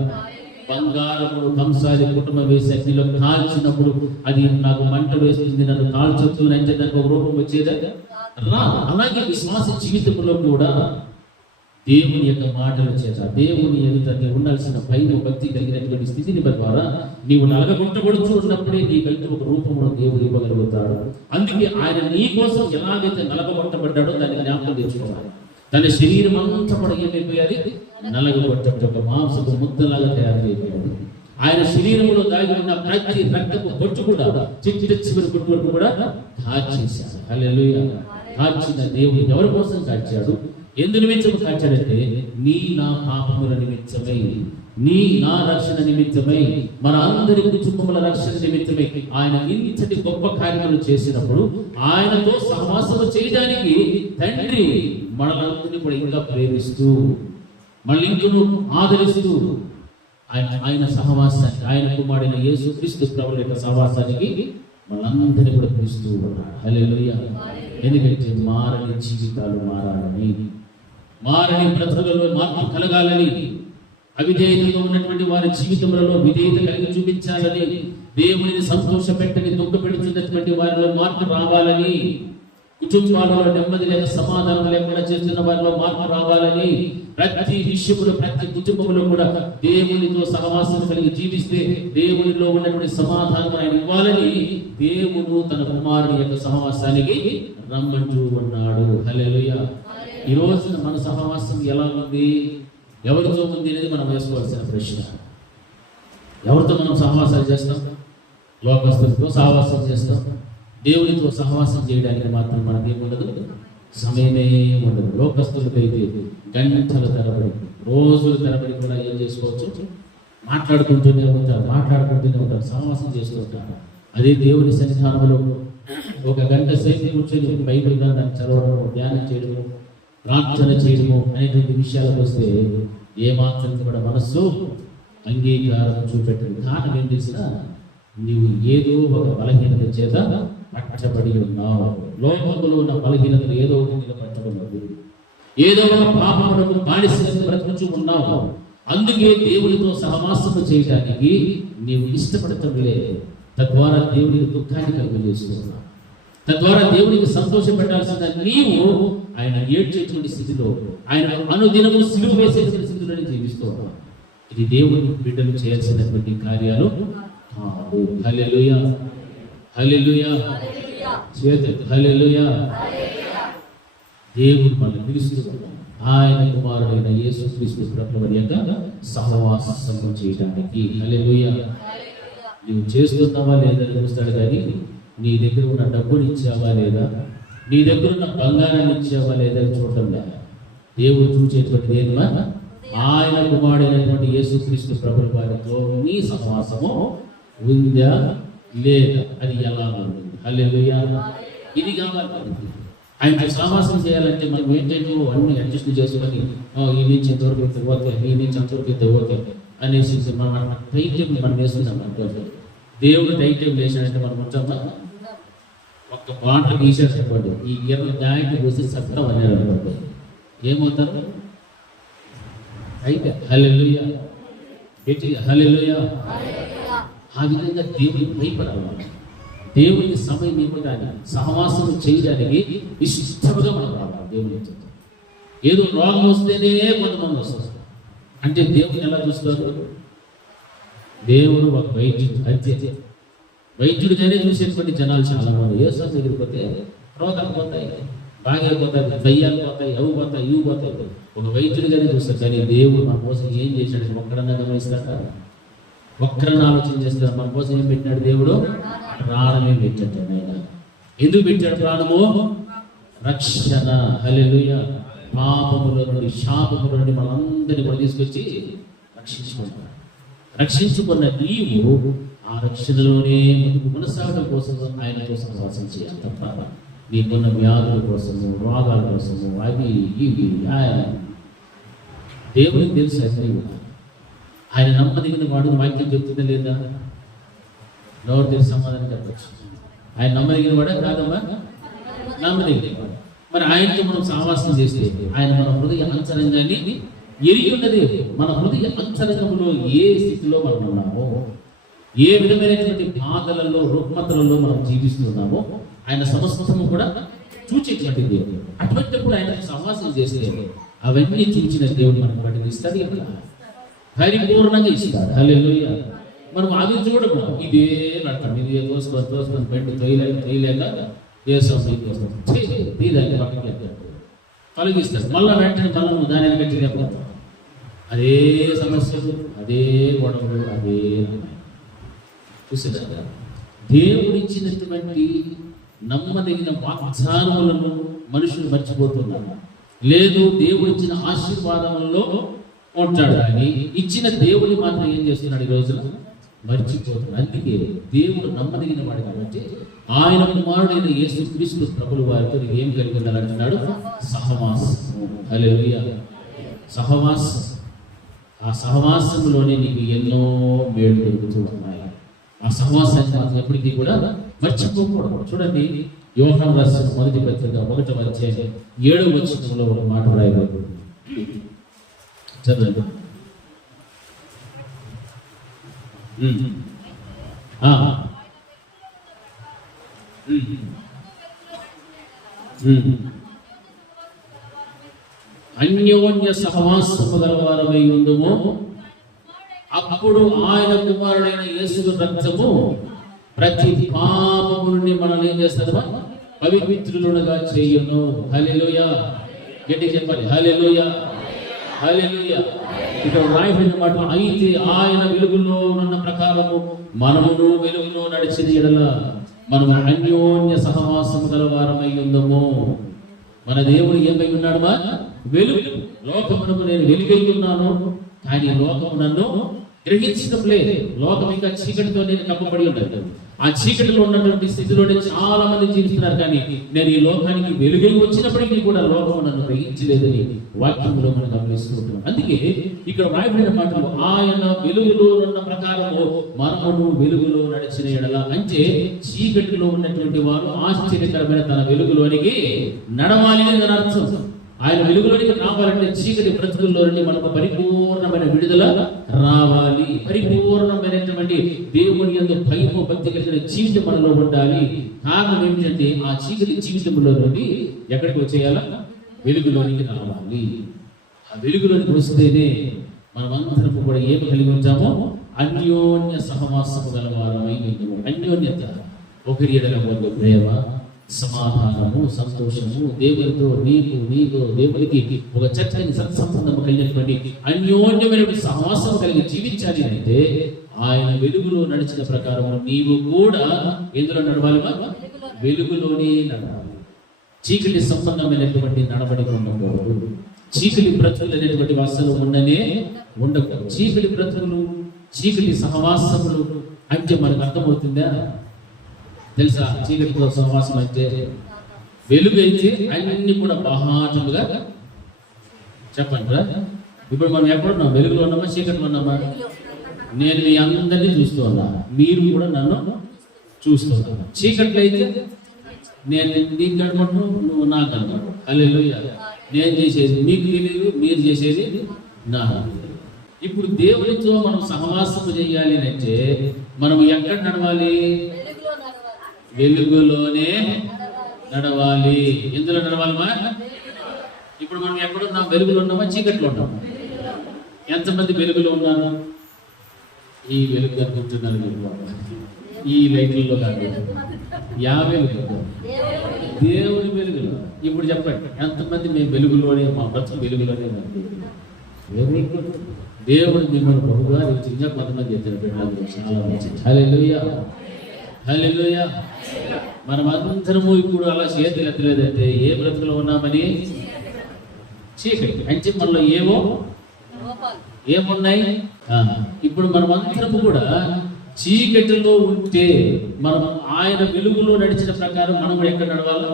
బంగారము కంసాలి కుటుంబ వేసి అగ్నిలో కాల్చినప్పుడు అది నాకు మంట వేస్తుంది, నన్ను కాల్చుతుందంటే దానికి ఒక రూపం వచ్చేదా? రా. అలాగే విశ్వాస జీవితంలో కూడా దేవుని యొక్క మాటల చేత దేవుని ఎదుట నీవు ఉండాల్సిన భయం భక్తి కలిగినటువంటి స్థితిని ద్వారా నీవు నలగొట్టబడుతూ ఉన్నప్పుడే నీకంటూ ఒక రూపమును దేవుడు ఇవ్వగలుగుతాడు. అందుకే ఆయన నీ కోసం ఎలాగైతే నలగొట్టబడ్డాడో దాన్ని జ్ఞాపకం తెచ్చుకోవాలి. తన శరీరం అంతా కూడా ఏమైపోయాలి? నలగొట్టబడి ఒక మాంసపు ముద్దలాగా తయారు చేయబడింది. ఆయన శరీరంలో దాగి ఉన్న ప్రతి రక్తపు బొట్టు కూడా చిట్టి చివరి బొట్టు వరకు కూడా కాల్చేశాడు. హల్లెలూయా. కాల్చిన దేవుడు ఎవరి కోసం కాల్చాడు? ఎందు నిమిత్తము కాల్చాడంటే నీ నా పాపముల నిమిత్తమై, నీ నా రక్షణ నిమిత్తమై, మన అందరి కుటుంబముల రక్షణ నిమిత్తమై ఆయన ఇంతటి గొప్ప కార్యములు చేసినప్పుడు ఆయనతో సహవాసము చేయడానికి తండ్రి మనలందరినీ కూడా ఇంకా ప్రేమిస్తూ మళ్ళీ ఇంకను ఆదరిస్తూ ఆయన సహవాసానికి, ఆయన కుమారుడైన యేసుక్రీస్తు ప్రభువు యొక్క సహవాసానికి మనందరినీ కూడా పిలుస్తూ ఉన్నాడు. హల్లెలూయా. ఎందుకంటే మారని జీవితాలు మారాలని, మారని బ్రతుకులలో మార్పు కలగాలని, అవిధేయతతో ఉన్నటువంటి వారి జీవితంలో విధేయత కలిగి చూపించాలని, దేవుని సంతోష పెట్టని దుఃఖ పెడుతున్నటువంటి వారిలో మార్పు రావాలని, కుటుంబాలలో నెమ్మది లేక సమాధానం లేకుండా చేస్తున్న వారిలో మార్పు రావాలని, ప్రతి విషయంలో ప్రతి కుటుంబంలో కూడా దేవునితో సహవాసం కలిగి జీవిస్తే దేవునిలో ఉన్నటువంటి సమాధానం ఆయన ఇవ్వాలని దేవుడు తన కుమారుని యొక్క సహవాసానికి రమ్మంటూ ఉన్నాడు. హల్లెలూయా. ఈ రోజున మన సహవాసం ఎలా ఉంది, ఎవరితో ఉంది అనేది మనం వేసుకోవాల్సిన ప్రశ్న. ఎవరితో మనం సహవాసాలు చేస్తాం? లోకస్తులతో సహవాసం చేస్తాం. దేవునితో సహవాసం చేయడానికి మాత్రం మనకి ఏముండదు, సమయమే ఉండదు. లోకస్తులకైతే గంటల తరబడి, రోజుల తరబడి కూడా ఏం చేసుకోవచ్చు? మాట్లాడుకుంటూనే ఉంటారు, సహవాసం చేస్తూ ఉంటారు. అదే దేవుని సన్నిధానంలో ఒక గంట సేపు కూర్చొని బైబిల్ గ్రంథాన్ని చదవడం, ధ్యానం చేయడం, ప్రార్థన చేయడము అనేటువంటి విషయాలకు వస్తే ఏమాత్రం కూడా మనస్సు అంగీకారం చూపెట్టదు. కారణం ఏం చేసినా నీవు ఏదో ఒక బలహీనత చేత పట్టబడి ఉన్నావు. లోకంలో ఉన్న బలహీనతలు ఏదో ఒకటి మీద పట్టబడదు. ఏదో ఒక పాపములకు బానిసలను బ్రతుకుచూ ఉన్నావు. అందుకే దేవుడితో సహవాసము చేయడానికి నీవు ఇష్టపడటంలే. తద్వారా దేవుడికి దుఃఖాన్ని కలుగజేస్తున్నావు. తద్వారా దేవుడికి సంతోషపెట్టాల్సిన నీవు ఆయన ఏడ్చేటువంటి స్థితిలో, ఆయన అనుదినము సిలువ వేసేటువంటి స్థితిలోనే జీవిస్తున్నావు. ఇది దేవుని బిడ్డలు చేయాల్సినటువంటి కార్యాలు కాదు. హల్లెలూయా, హల్లెలూయా, హల్లెలూయా. దేవుడు మనల్ని పిలుస్తున్నాడు. ఆయన కుమారుడైన యేసుక్రీస్తు ప్రభువు యొక్క సహవాసం చేయడానికి. హల్లెలూయా. నువ్వు చేస్తున్నావా లేదని చూస్తాడు కానీ నీ దగ్గర ఉన్న డబ్బుని ఇచ్చావా లేదా, నీ దగ్గర ఉన్న బంగారాన్ని ఇచ్చావా లేదా చూడటం లేదా. దేవుడు చూసేటువంటి దేనివా ఆయన కుమారుడైనటువంటి యేసుక్రీస్తు ప్రభువు వారితో నీ సహవాసము ఉందా లేదా, అది ఎలా ఉంటుంది. హల్లెలూయా. ఇది కావాలి. ఆయనతో సహవాసం చేయాలంటే మనం ఏంటంటే అన్ని అడ్జస్ట్ చేసుకొని ఈ నుంచి ఎంతవరకు అయితే ఓకే, ఈ నుంచి ఎంతవరకు అయితే ఓకే అనేసి మనం టైం టేబుల్ మనం వేసుకున్నాం అనుకోండి. దేవుడు టైం టేబుల్ వేసాడంటే మనం వచ్చామా ఒక్క పాట గీసేటప్పుడు ఈ గిర్ర జాయింట్ పోసి సత్తం అనేది అనుకోండి ఏమవుతారు అయితే. హల్లెలూయా, హల్లెలూయా. ఆ విధంగా దేవుడికి భయపడాలి. దేవుడికి సమయం ఇవ్వడానికి, సహవాసం చేయడానికి ఇష్టంగా మనం రావాలి. దేవుడి ఏదో రోగం వస్తేనే కొంతమంది వస్తారు. అంటే దేవుడిని ఎలా చూస్తారు? దేవుడు ఒక వైద్యుడు, అంతే. వైద్యుడిగానే చూసేటువంటి జనాలు చాలా మంది. యేసు దగ్గరికి పోతే రోగాలు పోతాయి, బాగైపోతాయి, దయ్యాలు పోతాయి, అవి పోతాయి, ఇవి పోతాయి. ఒక వైద్యుడిగానే చూస్తారు. కానీ దేవుడు మన కోసం ఏం చేశాడు ఒక్కడన్నా గమనిస్తాడా? ఒక్కరన్నా ఆలోచన చేస్తారు. మన కోసం ఏం పెట్టినాడు దేవుడు? ప్రాణమే పెట్టాడు. ఆయన ఎందుకు పెట్టాడు ప్రాణము? రక్షణ. హల్లెలూయా. పాపముల నుండి, శాపముల నుండి మనందరినీ కూడా తీసుకొచ్చి రక్షించుకుంటాడు. రక్షించుకున్న నీవు ఆ రక్షణలోనే ముందుకు కొనసాగడం కోసం ఆయనతో సహవాసం చేయాలి తప్ప నీకున్న వ్యాధుల కోసము, రోగాల కోసము, అవి ఇవి ఆయన దేవుడికి తెలుసు. అసలు ఆయన నమ్మదగిన వాడు వాక్యం చెప్తుందా లేదా? ఎవరు తెలిసి సమాధానం చెప్పచ్చు. ఆయన నమ్మదగిన వాడా కాదమ్మా? నమ్మదగిన వాడు. మరి ఆయనతో మనం సహవాసం చేస్తే ఆయన మన హృదయ అంతరంగాన్ని ఎరిగి ఉన్నది. మన హృదయ అంతరంగంలో ఏ స్థితిలో మనం ఉన్నామో, ఏ విధమైనటువంటి బాధలలో, రుగ్మతలలో మనం జీవిస్తున్నామో ఆయన సమస్తము కూడా చూచేటువంటి దేవుడు. అటువంటిప్పుడు ఆయన సహవాసం చేస్తే అవన్నీ చూచిన దేవుడు మనకు వాటిని ఇస్తాడు, పరిపూర్ణంగా ఇస్తాడు. హల్లెలూయా. మనం అవి చూడము, ఇదే నడతాం, ఇది తోసుకొని పెట్టి తొయ్యలేక ఏ సమయంలో తొలగిస్తాడు. మళ్ళీ వెంటనే మనం దానిని పెట్టిపోతాం. అదే సమస్యలు, అదే గొడవలు, అదే చూసారా? దేవుడిచ్చినటువంటి నమ్మదగిన వాగ్దానములను మనుషులు మర్చిపోతున్నారు. లేదు, దేవుడిచ్చిన ఆశీర్వాదములలో ఉంటాడు కానీ ఇచ్చిన దేవుడి మాత్రం ఏం చేస్తున్నాడు ఈ రోజున? మర్చిపోతున్నాడు. అందుకే దేవుడు నమ్మదగిన వాడు కాబట్టి ఆయన కుమారుడైన యేసుక్రీస్తు ప్రభువు వారితో ఏం కలిగి ఉండాలంటున్నాడు? సహవాసం. హల్లెలూయా. సహవాసం. ఆ సహవాసంలోనే నీకు ఎన్నో మేలు దొరుకుతూ ఉన్నాయి. ఆ సహవాసాన్ని మాత్రం ఎప్పటికీ కూడా మర్చిపోకూడదు. చూడండి, యోహాను రాసిన మొదటి పత్రిక 1వ అధ్యాయం 7వ వచనంలో ఒక మాట రాయబడింది. చదవండి. అన్యోన్య సహవాసము గలవారమై ఉందుము, అప్పుడు ఆయన కుమారుడైన యేసు రక్తము ప్రతి పాపము నుండి మనల్ని ఏం చేస్తారు? పవిత్రులుగా చేయును. హల్లెలూయా. గట్టిగా చెప్పాలి, హల్లెలూయా, హల్లెలూయా. ఇక్కడ రాయబడిన మాట, అయితే ఆయన వెలుగులో ఉన్న ప్రకారము మనమును వెలుగులో నడిచిన ఎడల మనము అన్యోన్య సహవాసము గలవారమై ఉందము. మన దేవుడు ఏమై ఉన్నాడు? వెలుగు. లోకమునకు నేను వెలుగై ఉన్నాను, కానీ లోకము నన్ను గ్రహించడం లేదు. లోకం ఇంకా చీకటితో నేను కప్పబడి ఉన్నది. ఆ చీకటిలో ఉన్నటువంటి స్థితిలోనే చాలా మంది జీవిస్తున్నారు. కానీ నేను ఈ లోకానికి వెలుగై వచ్చినప్పటికీ కూడా లోకం నన్ను గ్రహించలేదని వాక్యంలో మనం గమనిస్తూ ఉంటున్నాం. అందుకే ఇక్కడ రాయబడిన మాటలు ఆయన వెలుగులో ఉన్న ప్రకారము మనము వెలుగులో నడిచిన ఎడల, అంటే చీకటిలో ఉన్నటువంటి వారు ఆశ్చర్యకరమైన తన వెలుగులోనికి నడవాలి అని దాని అర్థం. ఆయన వెలుగులోనికి రావాలంటే చీకటి బ్రతుకుల్లో నుండి మనకు పరిపూర్ణమైన విడుదల రావాలి. పరిపూర్ణమైనటువంటి దేవుని యందు భయము భక్తి కలిగిన జీవితం మనలో ఉండాలి. కారణం ఏమిటంటే ఆ చీకటి జీవితంలో నుండి ఎక్కడికి వచ్చేయాలా? వెలుగులోనికి రావాలి. ఆ వెలుగులోనికి వస్తేనే మనమందరం కూడా ఏమి కలిగి ఉంటామో అన్యోన్య సహవాసము గలవారమై ఉన్నాము. అన్యోన్యత, ఒకరి ఎడల ఒకరు ప్రేమ, సమాధానము, సంతోషము, దేవునితో నీకు దేవునికి ఒక చక్కని సత్సంబంధం కలిగినటువంటి అన్యోన్యమైనటువంటి సహవాసం కలిగి జీవించాలి అంటే ఆయన వెలుగులో నడిచిన ప్రకారం నీవు కూడా ఎందులో నడవాలి? వెలుగులోనే నడవాలి. చీకటి సంబంధమైనటువంటి నడవడిక ఉండకూడదు. చీకటి బ్రతుకులు అనేటువంటి అసలు ఉండకూడదు. చీకటి బ్రతుకులు, చీకటి సహవాసములు అంటే మనకు అర్థమవుతుందా? తెలుసా? చీకటితో సహవాసం అంటే వెలుగు అయితే అన్ని కూడా బహాటముగా చెప్పండి. ఇప్పుడు మనం ఎక్కడున్నాం? వెలుగులో ఉన్నామా చీకటిలో ఉన్నామా? నేను మీ అందరినీ చూస్తూ ఉన్నా, మీరు కూడా నన్ను చూస్తూ ఉన్నా. చీకట్లో అయితే నేను నీకు కనబడను, నువ్వు నాకు కనబడను. హల్లెలూయా. నేను చేసేది మీకు తెలియదు, మీరు చేసేది నాకు. ఇప్పుడు దేవునితో మనం సహవాసం చేయాలి అంటే మనం ఎక్కడ నడవాలి? వెలుగులోనే నడవాలి. ఎందులో నడవాలమ్మా? ఇప్పుడు మనం ఎక్కడున్నాం? వెలుగులో ఉన్నామా చీకట్లో ఉన్నామా? ఎంతమంది వెలుగులో ఉన్నారు? ఈ వెలుగు అనుకుంటున్నారు, ఈ లైట్లలో కాదు, 50 వెలుగు, దేవుని వెలుగులో. ఇప్పుడు చెప్పండి, ఎంతమంది మేము వెలుగులోనే, మా బ్రతుకు వెలుగులోనే? దేవుడు మిమ్మల్ని బహుగా రుచిగా కొంతమంది చెప్పారు. చాలా మంచిది. హల్లెలూయా, హల్లెలూయా. మనం అందరము ఇప్పుడు అలా చేతులు ఎత్తలేదంటే ఏ బ్రతుకులో ఉన్నామని? చీకటి అంటే మనలో ఏమున్నాయి? ఇప్పుడు మనం అందరము కూడా చీకటిలో ఉంటే మనం ఆయన వెలుగులో నడిచిన ప్రకారం మనం ఎక్కడ నడవాలా?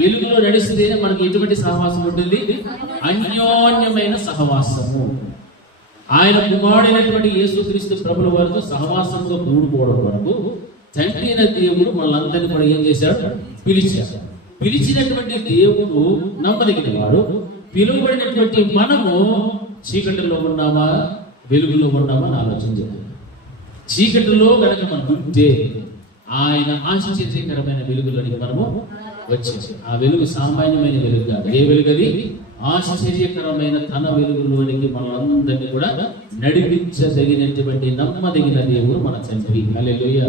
వెలుగులో నడిస్తేనే మనకి ఎటువంటి సహవాసం ఉంటుంది? అన్యోన్యమైన సహవాసము. ఆయన కుమారుడైనటువంటి యేసుక్రీస్తు ప్రభుల వారితో సహవాసంతో కూడుకోవడం వరకు తండ్రి అయిన దేవుడు మనల్ని కూడా ఏం చేశాడు? పిలిచాడు. పిలిచినటువంటి దేవుడు నమ్మదగిన వాడు. పిలువబడినటువంటి మనము చీకటిలో ఉన్నామా వెలుగులో ఉన్నామా అని ఆలోచన చేయాలి. చీకటిలో కనుక మనం ఉంటే ఆయన ఆశ్చర్యకరమైన వెలుగులోనికి మనము వచ్చేసి, ఆ వెలుగు సామాన్యమైన వెలుగు కాదు. ఏ వెలుగు అది? ఆశ్చర్యకరమైన తన వెలుగులోనికి మనందరినీ కూడా నడిపించదగినటువంటి నమ్మదగిన దేవుడు మన తండ్రి. హల్లెలూయా.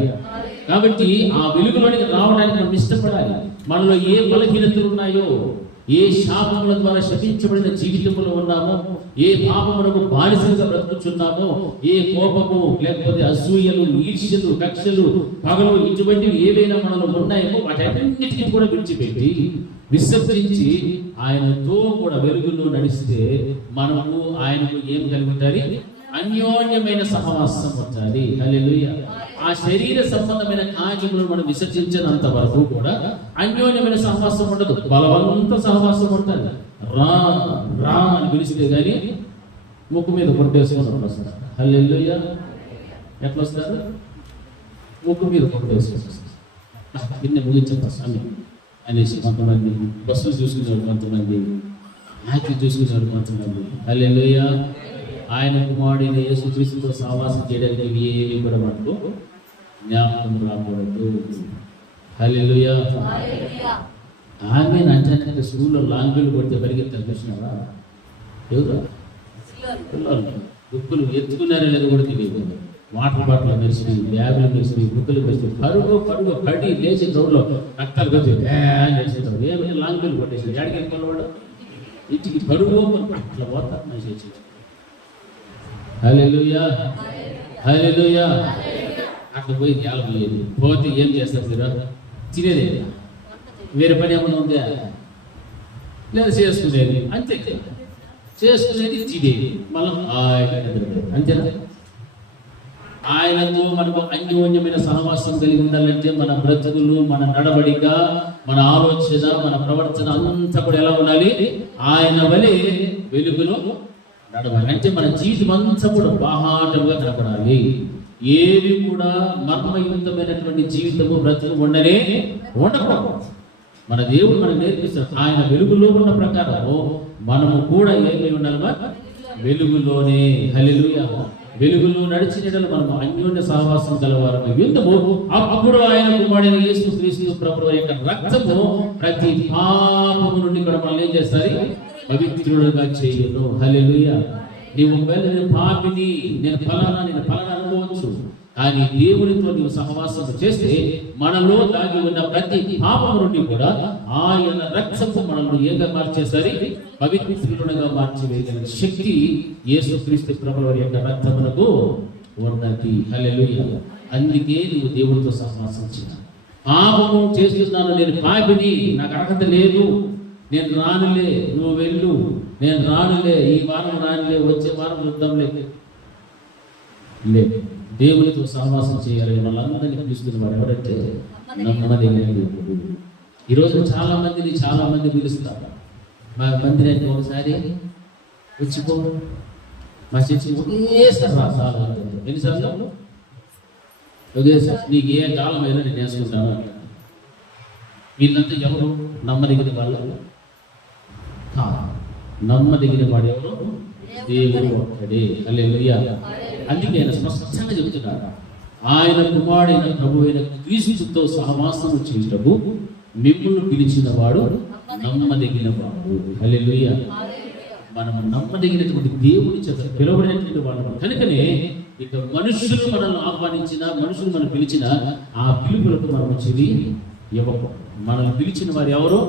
కాబట్టి ఆ వెలుగులోనికి రావడానికి మనం ఇష్టపడాలి. మనలో ఏ బలహీనతలు ఉన్నాయో, ఏ శాపముల ద్వారా శపించబడిన జీవితంలో ఉన్నామో, ఏ పాపములకు బానిసలుగా బ్రతుకుచున్నామో, ఏ కోపము లేకపోతే అసూయలు, ఈర్ష్యలు, కక్షలు, పగలు ఇటువంటివి ఏవైనా మనలో ఉన్నాయో వాటన్నిటిని కూడా విడిచిపెట్టి విసర్జించి ఆయనతో కూడా వెలుగులో నడిస్తే మనము ఆయనకు ఏం కలిగి ఉండాలి? అన్యోన్యమైన సహవాసం ఉండాలి. హల్లెలూయా. ఆ శరీర సంబంధమైన కార్యములను మనం విసర్జించినంత వరకు కూడా అన్యోన్యమైన సహవాసం ఉండదు. బలవంత సహవాసం ఉంటుంది. రా రా అని పిలిస్తే కానీ ముక్కు మీద కొట్టేసుకొని వస్తారు. హల్లెలూయా. ఎట్లా వస్తారు? ముక్కు మీద కొట్టేసుకొని వస్తారు. కింద ముగించండి స్వామి అనేసి కొంతమంది, బస్సులు చూసుకునేవారు కొంతమంది, మ్యాచ్లు చూసుకునేవారు కొంతమంది. హల్లెలూయా. ఆయన కుమారుడైన యేసుక్రీస్తుతో సహవాసం చేయడానికి ఏమి కూడా మనకు జ్ఞాపకం రాకూడదు. హల్లెలూయా. ఆమె అంటే స్కూల్లో లాంగ్వేజ్ కొడితే పరిగెత్తారు, చూసినావా? ఎవరు పిల్లలు దుక్కులు ఎత్తుకున్నారో లేదో కూడా తెలియదు. వాటర్ బాటిల్ మెరిసి, బ్యాగులు మెరిసి, బుక్కులు మెరిసి, పరుగు పడి లేచి గ్రౌండ్లో రక్తాలు కొద్ది నేర్చుకుంటారు. ఏమైనా లాంగ్వేజ్ కొట్టేసి ఎక్కడికి వెళ్ళిపోవాలి? ఇంటికి పరుగు అట్లా పోతారు మనిషి. హల్లెలూయా, హల్లెలూయా. అట్లా పోయి నేల పోయేది. పోతే ఏం చేస్తారు మీరు? తినేది. వేరే పని ఏమన్నా ఉందా? లేదా చేసుకునేది. అంతే, చేసుకునేది తినేది. మళ్ళీ అంతేనా? ఆయనతో మనకు అన్యోన్యమైన సహవాసం కలిగి ఉండాలంటే మన బ్రతుకులు, మన నడవడిక, మన ఆలోచన, మన ప్రవర్తన అంతా కూడా ఎలా ఉండాలి? ఆయన వలె వెలుగులో నడవాలి. అంటే మన జీవితం అంతా కూడా బాహాటంగా కనపడాలి. ఏవి కూడా మర్మయుక్తమైనటువంటి జీవితము బ్రతుకు ఉండకూడదు. మన దేవుడు మనకు నేర్పిస్తాడు. ఆయన వెలుగులో ఉన్న ప్రకారము మనము కూడా ఏమై ఉండాలమ్మా? వెలుగులోనే. హల్లెలూయా. వెలుగులో నడిచినట్లు మనం అన్యోన్య సహవాసం గలవారము యుద్ధము. అప్పుడు ఆయన కుమారుడైన యేసుక్రీస్తు ప్రభువు యొక్క రక్తము ప్రతి పాపము నుండి కూడా మనల్ని ఏం చేస్తారు? పవిత్రుడుగా చేయును. హల్లెలూయా. నీవు ఒకవేళ నేను పాపిని, నేను ఫలానా అనుకోవచ్చు, కానీ దేవునితో నీవు సహవాసం చేస్తే మనలో దాగి ఉన్న ప్రతి పాపము నుండి కూడా ఆయన రక్తము మనల్ని ఏగా మార్చేసరి పవిత్రులుగా మార్చివేయగలిగిన శక్తి యేసుక్రీస్తు ప్రభువు యొక్క రక్తమునకు ఉన్నది. హల్లెలూయా. అందుకే నువ్వు దేవుడితో సహవాసం చేయాలి. పాపము చేస్తున్నాను, నేను పాపిని, నాకు అర్హత లేదు, నేను రానులే, నువ్వు వెళ్ళు, నేను రానులే, ఈ వారం రానులే, వచ్చే వారం చూద్దాంలే. లేదు, దేవునితో సహవాసం చేయాలి. వాళ్ళందరినీ పిలుస్తున్న వాడు ఎవరంటే నమ్మదగిన దేవుడు. ఈరోజు చాలా మంది పిలుస్తారు. మా మందిని అయితే ఒకసారి వచ్చిపో, మా చర్చి ఒకేసారి ఎన్నిసార్లు ఒకేసారి నీకు ఏ కాలమైనా నేను వేసుకుంటాను. వీళ్ళంతా ఎవరు? నమ్మదగిన వాళ్ళు. నమ్మదగిన వాడు ఎవరు? దేవుడు ఒక్కడే. హల్లెలూయా. అందుకే ఆయన స్పష్టంగా చెబుతున్నాడు, ఆయన కుమారుడైన ప్రభువైన క్రీస్తుతో సహవాసము చేయుటకు మిమ్ములను పిలిచిన వాడు నమ్మదగిన వాడు. హల్లెలూయా. మనం నమ్మదగినటువంటి దేవుని చేత పిలువబడినటువంటి వాళ్ళం కనుకనే ఇక మనుషులు మనల్ని ఆహ్వానించిన, మనుషులు మనం పిలిచిన ఆ పిలుపులకు మనం చెవి ఇవ్వకు. మనల్ని పిలిచిన వారు ఎవరు?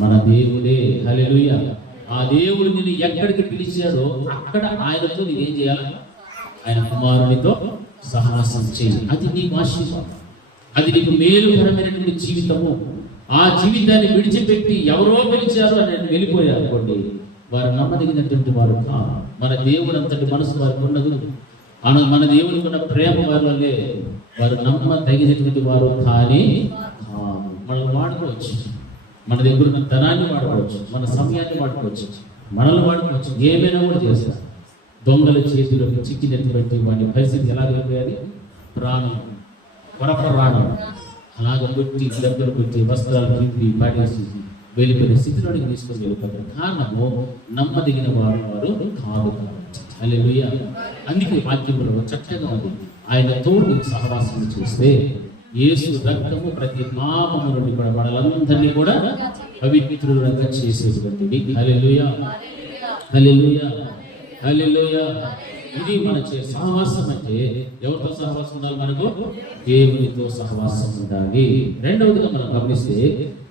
మన దేవుడే. హల్లెలూయా. ఆ దేవుడు నిన్ను ఎక్కడికి పిలిచాడో అక్కడ ఆయనతో నేనేం చేయాలి? ఆయన కుమారునితో సహవాసం చేయాలి. అది నీకు ఆశీర్వాదం, అది నీకు మేలుకరమైనటువంటి జీవితము. ఆ జీవితాన్ని విడిచిపెట్టి ఎవరో పిలిచారో అని వెళ్ళిపోయారు అనుకోండి, వారు నమ్మదగినటువంటి వారు. మన దేవుడు అంతటి మనసు వారికి ఉన్నది, మన దేవునికి ఉన్న ప్రేమ వారిలో వారు నమ్మదగినటువంటి వారు. కానీ మనల్ని వాడుకోవచ్చు, మన దగ్గర ఉన్న ధనాన్ని వాడుకోవచ్చు, మన సమయాన్ని వాడుకోవచ్చు, మనల్ని వాడుకోవచ్చు, ఏమైనా కూడా చేస్తారు. దొంగల చేతిలో చిక్కినటువంటి వాడి పరిస్థితి ఎలాగైపోయాలి? ప్రాణం, ప్రాణం అలాగ కొట్టి, దెబ్బలు కొట్టి, వస్త్రాలు తిప్పి పాడేసి వెళ్ళిపోయిన స్థితిలోకి తీసుకొని వెళ్ళిపోతారు. కారణము నమ్మదగిన వారు కాదు. హల్లెలూయా. అందుకే వాక్యంలో చక్కగా ఉంది, ఆయనతో నువ్వు సహవాసం చేస్తే యేసు రక్తము ప్రతి పాపము నుండి కూడా వాళ్ళందరినీ కూడా పవిత్రులుగా చేసేటువంటిది. హల్లెలూయా. హల్లెలూయా. హల్లెలూయా. ఇది మన సహవాసం. అంటే ఎవరితో సహవాసం ఉండాలి? మనకు దేవునితో సహవాసం ఉండాలి. రెండవదిగా మనం గమనిస్తే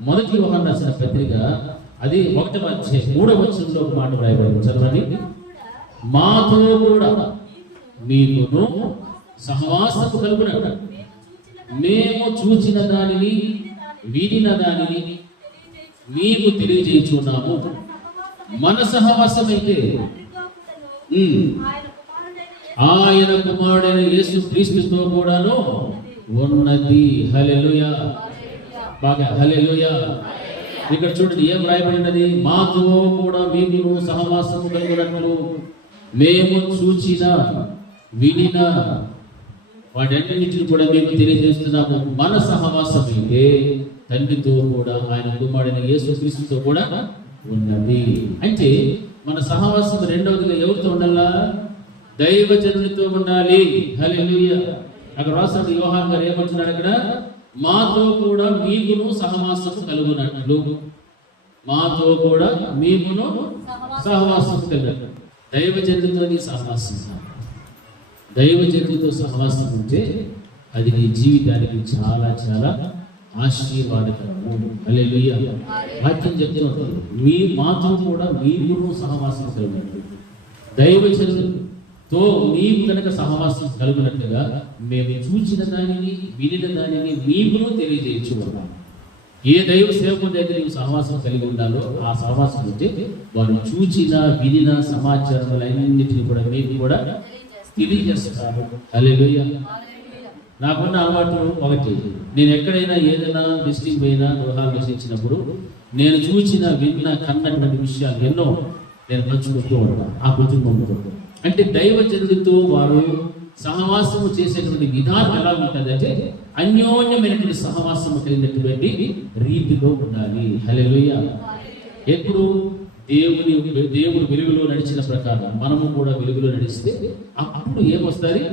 మొదటి యోహాను రాసిన పత్రిక అది 1వ అధ్యాయం 3వ వచనంలో ఒక మాట రాయబడింది, చదవండి. మాతో కూడా మీకును సహవాసము కలుగునట్టు మేము చూచిన దానిని, వినిన దానిని మీకు తెలియజేయుచున్నాము. మన సహవాసం అయితే ఆయన కుమారుడైన యేసుక్రీస్తుతో కూడాను ఉన్నది. హల్లెలూయా. బాగా హల్లెలూయా. ఇక్కడ చూడండి ఏం రాయబడినది? మాతో కూడా మీకు సహవాసము కలుగునట్లు మేము చూచిన, వినిన వాటన్నిటిని కూడా మేము తెలియజేస్తున్నాము. మన సహవాసం అయితే తండ్రితో కూడా ఆయన కుమారుడైన యేసుక్రీస్తుతో కూడా ఉన్నది. అంటే మన సహవాసం రెండవదిగా ఎవరితో ఉండాలా? దైవజనునితో ఉండాలి. హల్లెలూయా. అక్కడ రాసిన యోహాను గారు ఏమంటున్నాడు? అక్కడ మాతో కూడా మీకును సహవాసం కలుగునట్లు, మాతో కూడా మీకును సహవాసం కలుగునట్లు. దైవజనునితో సహవాసం, దైవజనునితో సహవాసం ఉంటే అది నీ జీవితానికి చాలా చాలా ఆశీర్వాదకరము. హల్లెలూయా. వాక్యం చెప్తున్నది, మాతో కూడా మీకును సహవాసం కలుగునట్లు. దైవజనులతో మీకు కనుక సహవాసం కలుగునట్లుగా మేము చూచిన దానిని, వినిన దానిని మీకును తెలియజేయచ్చు. ఏ దైవ సేవకుడి దగ్గర నీవు సహవాసం కలిగి ఉండాలో ఆ సహవాసం ఉంటే వారు చూచిన, వినిన సమాచారములన్నింటినీ కూడా మీకు కూడా తెలియజేస్తాను. హల్లెలూయా. నాకున్న అలవాటు ఒకటి, నేను ఎక్కడైనా ఏదైనా విజిటింగ్ పోయినా గృహాలు నివసించినప్పుడు నేను చూసిన విన్న కన్నటువంటి విషయాలు ఎన్నో నేను పంచుకుంటూ ఉంటాను ఆ కుటుంబంతో. అంటే దైవజనుడితో వారు సహవాసము చేసేటువంటి విధానం ఎలా ఉంటుంది అంటే అన్యోన్యమైనటువంటి సహవాసము కలిగినటువంటి రీతిలో ఉండాలి. హల్లెలూయా. ఎప్పుడు దేవుడు వెలుగులో నడిచిన ప్రకారం మనము కూడా వెలుగులో నడిస్తే అప్పుడు ఏమొస్తుంది?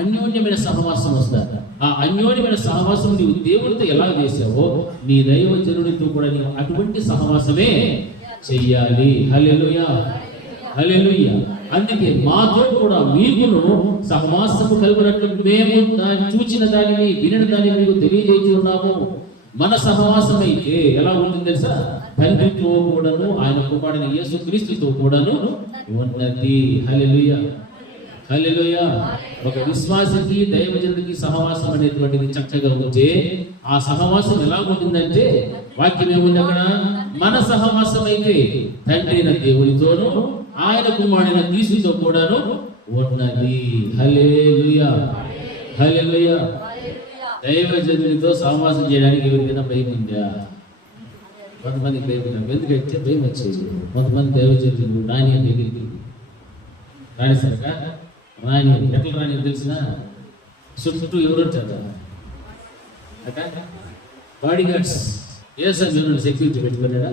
అన్యోన్యమైన సహవాసం వస్తుంది. ఆ అన్యోన్యమైన సహవాసం నీవు దేవుడితో ఎలా చేసావో నీ దైవజనుడితో కూడా నీవు అటువంటి సహవాసమే చెయ్యాలి. హల్లెలూయా, హల్లెలూయా. అందుకే మాతో కూడా మీకును సహవాసము కలిగినట్లు మేము చూచిన దానిని వినిన దానిని మీకు తెలియజేస్తున్నాము. మన సహవాసం అయితే ఎలా ఉంటుంది తెలుసా? తండ్రితో కూడాను ఆయన కుమారుడైన యేసుక్రీస్తుతో కూడాను ఉన్నది. హల్లెలూయా, హల్లెలూయా. ఒక విశ్వాసికి దైవజనుడికి సహవాసం అనేటువంటిది చక్కగా ఉంటే ఆ సహవాసం ఎలా ఉంటుందంటే వాక్యం ఏముంది అక్కడ? మన సహవాసం అయితే తండ్రి అయిన దేవునితోనూ ఆయన కుమారుడైన క్రీస్తుతో కూడాను ఉన్నది. హల్లెలూయా, హల్లెలూయా. దైవజనుడితో సహవాసం చేయడానికి ఎవరికైనా భయం ఉందా? కొంతమందికి భయం ఉన్నాం. ఎందుకంటే భయం వచ్చేది. కొంతమంది దైవజనుడు రాణి దగ్గరికి రాణి సరిగా రాణి ఎట్లా రాణి తెలిసిన చుట్టూ ఎవరు ఉంటారు? Body guards. ఏసంలో సెక్యూరిటీ పెట్టుకున్నాడా?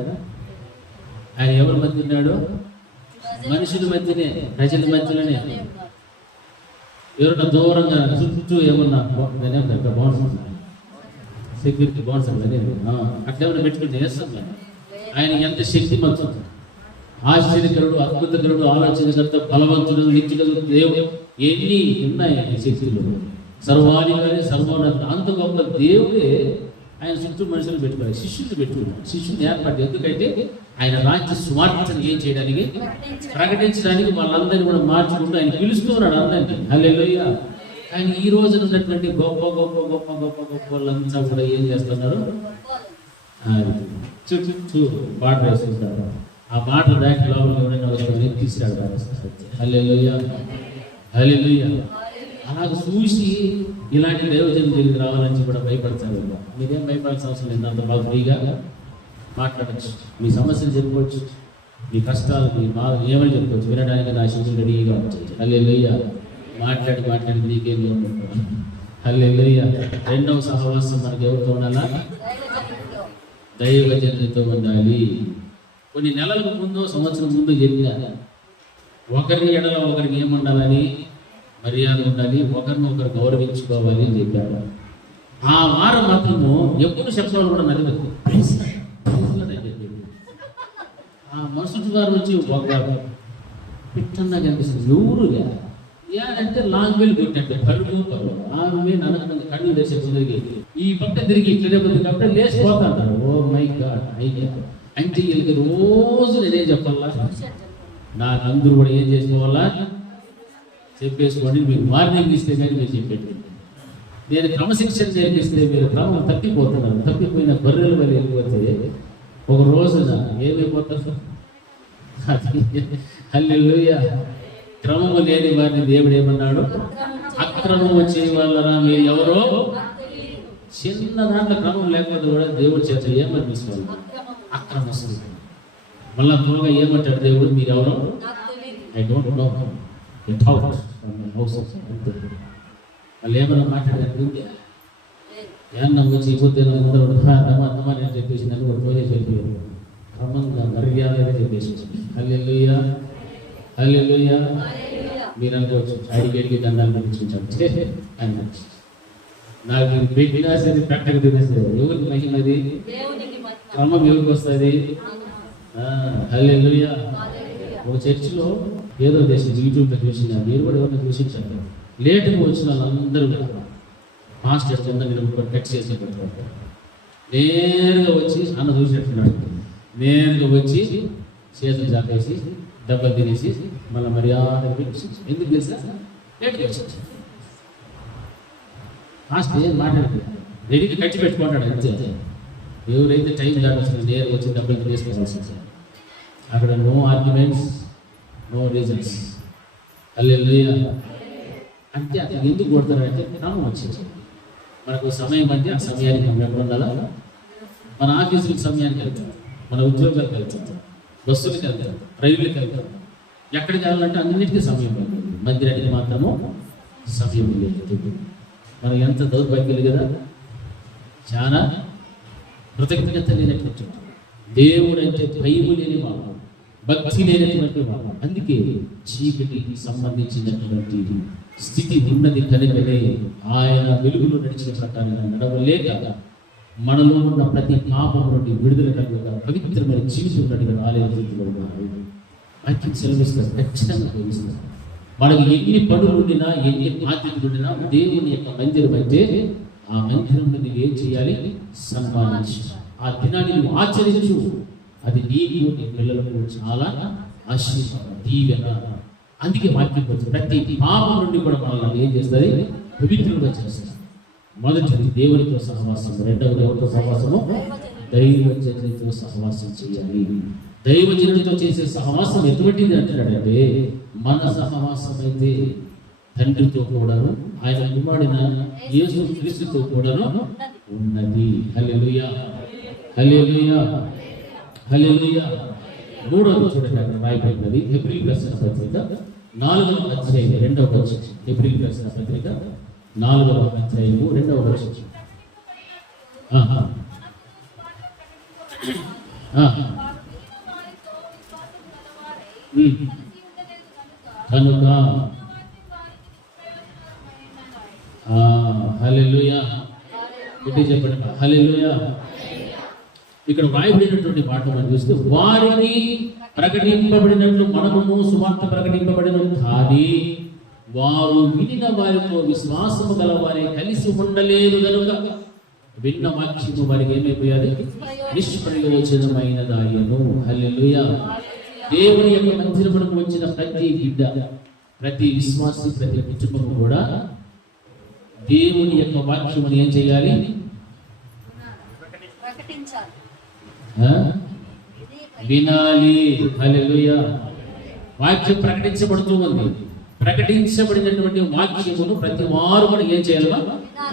ఆయన ఎవరి మధ్య ఉన్నాడు? మనుషుల మధ్యనే, ప్రజల మధ్యలోనే. ఎవరన్నా దూరంగా చుట్టూ ఏమన్నా బాగుంటుంది సెక్యూరిటీ బాగుంటుంది అట్లా ఏమైనా పెట్టుకుంటే వేస్తాం. ఆయన ఎంత శక్తిమంతుడు, ఆశ్చర్యకరుడు, అద్భుతకరుడు, ఆలోచనకర్త, బలవంతుడు, నిత్యుడు, దేవుడు, ఎన్ని ఉన్నాయి ఆయన శక్తులు. సర్వాధికారి, సర్వోన్నత, అంత గొప్ప దేవుడే ఆయన చుట్టూ మనుషులు పెట్టుకోవాలి. శిష్యులు పెట్టుకున్నాడు. శిష్యుని ఏర్పాటు ఎందుకంటే ఆయన రాజ్య స్వార్థను ఏం చేయడానికి, ప్రకటించడానికి వాళ్ళందరినీ కూడా మార్చుకుంటూ ఆయన పిలుస్తూ ఉన్నాడు అందరినీ. హల్లెలూయా. ఆయన ఈ రోజున ఉన్నటువంటి గొప్ప గొప్ప గొప్ప గొప్ప గొప్ప వాళ్ళంతా కూడా ఏం చేస్తున్నారు? చుట్టూ పాట వేసుకుంటారు. ఆ పాట దాటి లోపల ఎవరైనా వస్తామని తీసుకురాడు. హల్లెలూయా, హల్లెలూయా. అలాగ చూసి ఇలాంటి దైవజనుల దగ్గరికి రావాలని కూడా భయపడతారు. మీరేం భయపడాల్సిన అవసరం లేదు. అంత బాగా ఫ్రీగా మాట్లాడచ్చు, మీ సమస్యలు చెప్పుకోవచ్చు, మీ కష్టాలు, మీ బాధ ఏమని చెప్పుకోవచ్చు. వినడానికి నా శిష్యులు రెడీగా వచ్చాయి. హల్లెలూయా. మాట్లాడి నీకేం హల్లెలూయా. రెండవ సహవాసం మనకి ఎవరితో ఉండాలా? దైవజనుడితో ఉండాలి. కొన్ని నెలలకు ముందు, సంవత్సరం ముందు చెప్పిన ఒకరి ఎడల ఒకరికి ఏముండాలని మర్యాద ఉండాలి, ఒకరిని ఒకరు గౌరవించుకోవాలి అని చెప్పాడు. ఆ వారం మాత్రము ఎప్పుడు చెప్పాలి కూడా నడవదు. ఆ మరుసటి వారు వచ్చి ఒక పిట్టన్నా కనిపిస్తుంది. ఎవరుగా అంటే లాంగ్ వేలు పెట్టినట్టు కళ్ళు ఆమె నన్నటువంటి కళ్ళు లేసే తిరిగి ఈ పక్క తిరిగి ఇట్లనే పోతుంది కాబట్టి లేచిపోతాంటారు. Oh my God. అంటే వీళ్ళకి రోజు నేనేం చెప్పాలా? నాకు అందరూ కూడా ఏం చేసుకోవాలా? చెప్పేసుకోండి. మీకు వార్నింగ్ ఇస్తే కానీ మీరు చెప్పేటండి. నేను క్రమశిక్షణ నేర్పిస్తే మీరు క్రమం తప్పిపోతున్నారు. తప్పిపోయిన బర్రెల వల్ల వెళ్ళిపోతే ఒక రోజున ఏమైపోతారు? హల్లెలూయా. క్రమము లేని వారిని దేవుడు ఏమన్నాడు? అక్రమము చేయవాళ్ళరా మీరు ఎవరో. చిన్న దాంట్లో క్రమం లేకపోతే కూడా దేవుడు చేత ఏమని తీసుకోవాలి? అక్రమం వస్తుంది. మళ్ళా త్వరగా ఏమంటాడు దేవుడు? మీరు ఎవరో ఐ డోంట్ నో. వాళ్ళు ఏమన్నా మాట్లాడారు? ఏమన్నా వచ్చి పోతే అని చెప్పేసి నన్ను కూడా పోయేసి వెళ్ళిపోయారు. క్రమంగా మర్యాదగా చెప్పేసి హల్లెలూయా, హల్లెలూయా. మీరు అనుకోవచ్చు అడిగేడికి దండాలు పంపించుంటే అని నాకు పెట్టినా సరే పెట్టక తినేస్తారు. ఎవరికి మహిమది? క్రమం ఎవరికి వస్తుంది? హల్లెలూయా. ఒక చర్చిలో ఏదో దేశం యూట్యూబ్లో చూసిన మీరు కూడా ఎవరిని చూసించారు. లేటుగా వచ్చిన వాళ్ళందరూ మాస్టర్ కింద మీరు టెక్స్ట్ చేసి పెట్టారు. నేరుగా వచ్చి అన్న చూసినట్టున్నాడు. నేరుగా వచ్చి చేతులు చాపేసి దెబ్బలు తినేసి మళ్ళీ మర్యాద ఎందుకు తెలుసా? లేట్గా వచ్చి మాస్టర్ ఏం మాట్లాడుతుంది రెడీకి కట్టి పెట్టుకుంటాడు అంతే. ఎవరైతే టైం దాటొచ్చిందో నేరుగా వచ్చి డబ్బులు తీసుకోవాల్సి అక్కడ నో ఆర్గ్యుమెంట్స్, నో రీజన్స్. హల్లెలూయా. అంటే అతను ఎందుకు కొడతారంటే క్రమం వచ్చేసి మనకు సమయం అంటే ఆ సమయానికి మనం ఎక్కడ ఉండాలా? మన ఆఫీసులకు సమయానికి వెళ్తాం, మన ఉద్యోగాలకు వెళ్తాం, బస్సులకు వెళ్తాం, రైళ్ళకి వెళ్తాం. ఎక్కడికి వెళ్ళాలంటే అన్నింటికీ సమయం పడుతుంది, మందిరానికి మాత్రము సమయం లేదు. మనం ఎంత దౌర్భాగ్యులు కదా, చాలా కృతజ్ఞత లేనటువంటి దేవుడు అంటే భయము లేని వాడు, భక్తి లేనటువంటి వాడు. అందుకే చీకటికి సంబంధించినటువంటి స్థితి ఉన్నది కనుకనే ఆయన వెలుగులో నడిచిన ప్రకారంగా నడవలేక మనలో ఉన్న ప్రతి పాపం నుండి విడుదల కలుగుగా పవిత్రమైన జీవితం నడిగిన ఆలయ స్థితిలో ఉన్నారు. వాక్యం సెలవిస్తారు, ఖచ్చితంగా భావిస్తారు. మనకి ఎన్ని పనులు ఉండినా, ఎన్ని బాధ్యతలు ఉండినా దేవుని యొక్క మందిరం అయితే ఆ మందిరంలో నువ్వు ఏం చేయాలి? సన్మానించు. ఆ దినాన్ని నువ్వు ఆచరించు. అది నీకు, నీ పిల్లలకు చాలా ఆశీర్వాదం, దీవెన. అందుకే వాక్యం పడుతుంది, ప్రతి పాపం నుండి కూడా మనల్ని ఏం చేస్తుంది? పవిత్రంగా చేస్తుంది. మొదటిది దేవునితో సహవాసం, రెండవది ఎవరితో సహవాసము? దైవజనునితో సహవాసం చేయాలి. దైవజనునితో చేసే సహవాసం ఎటువంటిది అంటున్నాడంటే, మన సహవాసం అయితే తండ్రితో కూడాను, ఆయన కుమారుడైన యేసు క్రీస్తుతో కూడాను ఉన్నది. హల్లెలూయా, హల్లెలూయా, హల్లెలూయా. మూడవది చూడండి, అక్కడ రాయబడినది హెబ్రీయులకు రాసిన పత్రిక 4వ అధ్యాయం 2వ వచనం. హెబ్రీయులకు రాసిన పత్రిక 4వ అధ్యాయం 2వ వచనం. కనుక హల్లెలూయా, గట్టిగా చెప్పండి, హల్లెలూయా. ఇక్కడ వ్రాయబడినటువంటి మాట మనం చూస్తే, వారికి ప్రకటింపబడినట్లు మనము సువార్త ప్రకటింపబడిన కానీ వారు వినిన వారితో విశ్వాసము గల వారే కలిసి ఉండలేదు కనుక విన్న వాక్యము వారికి ఏమైపోయాది? నిష్ప్రయోజనమైనదాయను. హల్లెలూయా. దేవుని యొక్క మందిరమునకు వచ్చిన ప్రతి బిడ్డ, ప్రతి విశ్వాసి, ప్రతి కుటుంబము కూడా దేవుని యొక్క వాక్యమును ఏం చేయాలి? వినాలి. హల్లెలూయా. వాక్యం ప్రకటించబడుతూ ఉంది. ప్రకటించబడినటువంటి వాక్యమును ప్రతి వారు మనం ఏం చేయాలి?